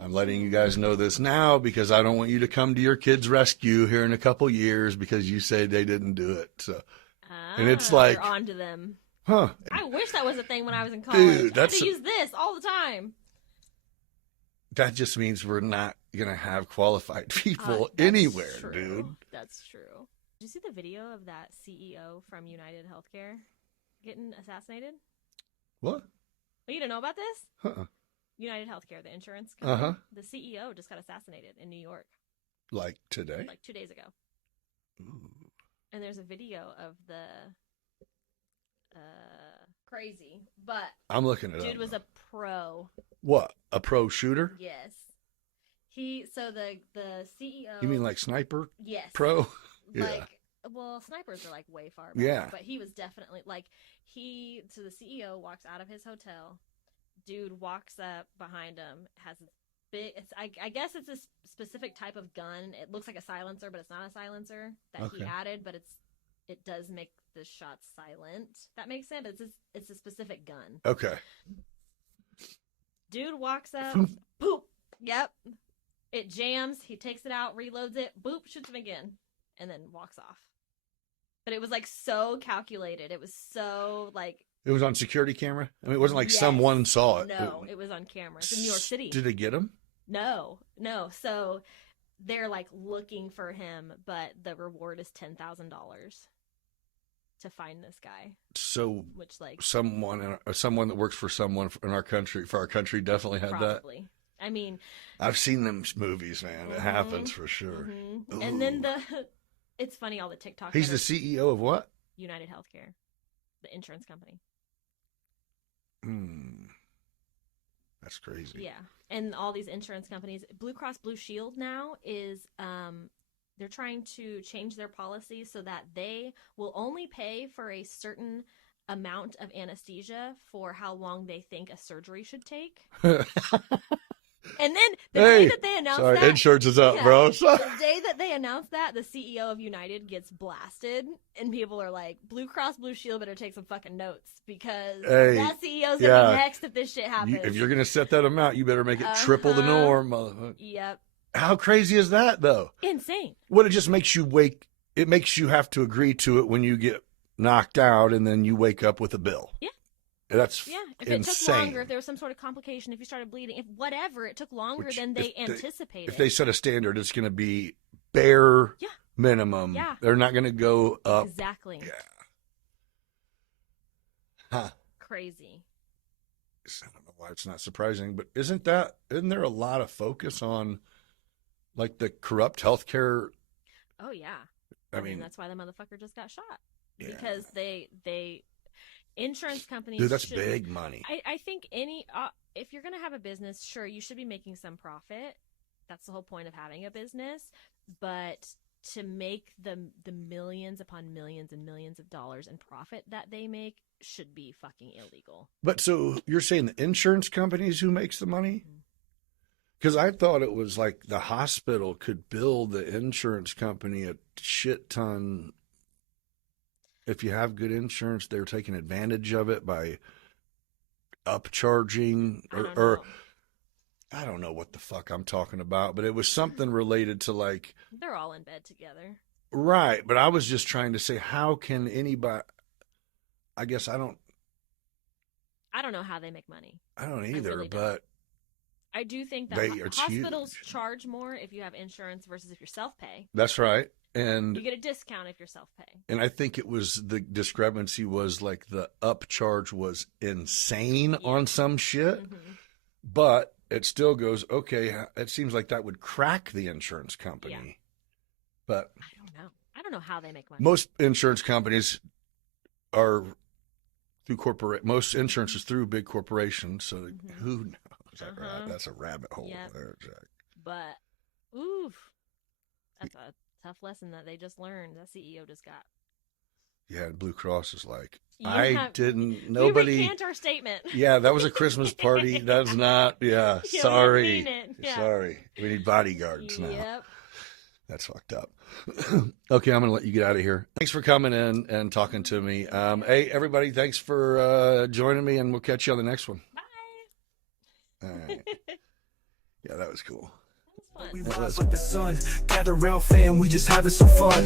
I'm letting you guys know this now because I don't want you to come to your kids' rescue here in a couple years because you say they didn't do it. So, and it's like, you're on to them. Huh? I wish that was a thing when I was in college. Dude, I had to use this all the time. That just means we're not gonna have qualified people anywhere, true. dude. That's true. Did you see the video of that CEO from United Healthcare getting assassinated? What? Well, you don't know about this? Uh-uh. United Healthcare, the insurance company. Uh-huh. The CEO just got assassinated in New York. Like today? Like 2 days ago. Ooh. And there's a video of the crazy, but I'm looking at it. Dude was a pro. What? A pro shooter? Yes. So the CEO. You mean like sniper? Yes. Pro? Like, well, snipers are like way far back. Yeah. But he was definitely so the CEO walks out of his hotel. Dude walks up behind him, has this big, I guess it's a specific type of gun. It looks like a silencer, but it's not a silencer that he added, but it does make the shots silent. That makes sense. It's a specific gun. Okay. Dude walks up, boop, yep. It jams, he takes it out, reloads it, boop, shoots him again, and then walks off. But it was like so calculated. It was so like. It was on security camera? I mean, it wasn't like someone saw it. No, it was on camera. It's in New York City. Did they get him? No. So they're like looking for him, but the reward is $10,000 to find this guy. So, which someone that works for someone in our country, definitely had probably. That. I mean, I've seen them movies, man. It happens for sure. Mm-hmm. And then it's funny, all the TikTok. He's the CEO of what? United Healthcare, the insurance company. That's crazy. Yeah. And all these insurance companies, Blue Cross Blue Shield now is they're trying to change their policy so that they will only pay for a certain amount of anesthesia for how long they think a surgery should take. And then the day that they announced that, insurance is up, bro. The day that they announced that, the CEO of United gets blasted, and people are like, "Blue Cross Blue Shield better take some fucking notes because that CEO's gonna be next if this shit happens." If you're gonna set that amount, you better make it triple the norm, motherfucker. Yep. How crazy is that, though? Insane. Well, it just makes you It makes you have to agree to it when you get knocked out, and then you wake up with a bill. Yeah. That's if insane. It took longer, if there was some sort of complication, if you started bleeding, if whatever, it took longer than they anticipated. If they set a standard, it's going to be bare minimum. Yeah. They're not going to go up. Exactly. Yeah. Huh. Crazy. I don't know why it's not surprising, but isn't there a lot of focus on like the corrupt healthcare? Oh yeah. I mean that's why the motherfucker just got shot. Yeah. Because they insurance companies. Dude, that's big money. I think if you're going to have a business, sure, you should be making some profit. That's the whole point of having a business. But to make the millions upon millions and millions of dollars in profit that they make should be fucking illegal. But so you're saying the insurance companies who makes the money? Mm-hmm. Because I thought it was like the hospital could bill the insurance company a shit ton. If you have good insurance, they're taking advantage of it by upcharging or I don't know what the fuck I'm talking about, but it was something related to like they're all in bed together. Right, but I was just trying to say, how can anybody? I guess I don't know how they make money. I don't either, really but I do think that it's hospitals huge. charge more if you have insurance versus if you're self-pay. That's right. And you get a discount if you're self-pay. And I think it was the discrepancy was like the upcharge was insane on some shit, but it still goes, okay, it seems like that would crack the insurance company. Yeah. But I don't know. I don't know how they make money. Most insurance companies are through most insurance is through big corporations, so who knows? That's a rabbit hole there, Jack. But oof. That's a tough lesson that they just learned. That CEO just got. Yeah, and Blue Cross is like, nobody. We recant our statement. Yeah, that was a Christmas party. That's not. Yeah, sorry. Yeah. Sorry. We need bodyguards now. Yep. That's fucked up. Okay, I'm gonna let you get out of here. Thanks for coming in and talking to me. Hey, everybody, thanks for joining me, and we'll catch you on the next one. Bye. All right. Yeah, that was cool. We rise like the sun, gather round fam, we just having some fun.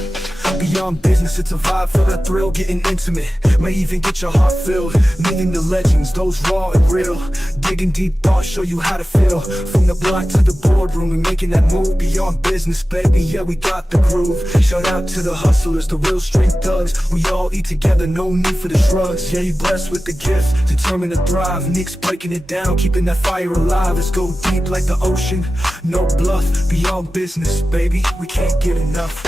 Beyond business, it's a vibe, feel that thrill, getting intimate. May even get your heart filled, meeting the legends, those raw and real. Digging deep thoughts, show you how to feel. From the block to the boardroom, we making that move. Beyond business, baby, yeah, we got the groove. Shout out to the hustlers, the real street thugs. We all eat together, no need for the shrugs. Yeah, you blessed with the gift, determined to thrive. Nick's breaking it down, keeping that fire alive. Let's go deep like the ocean, no bluff. Beyond business, baby, we can't get enough.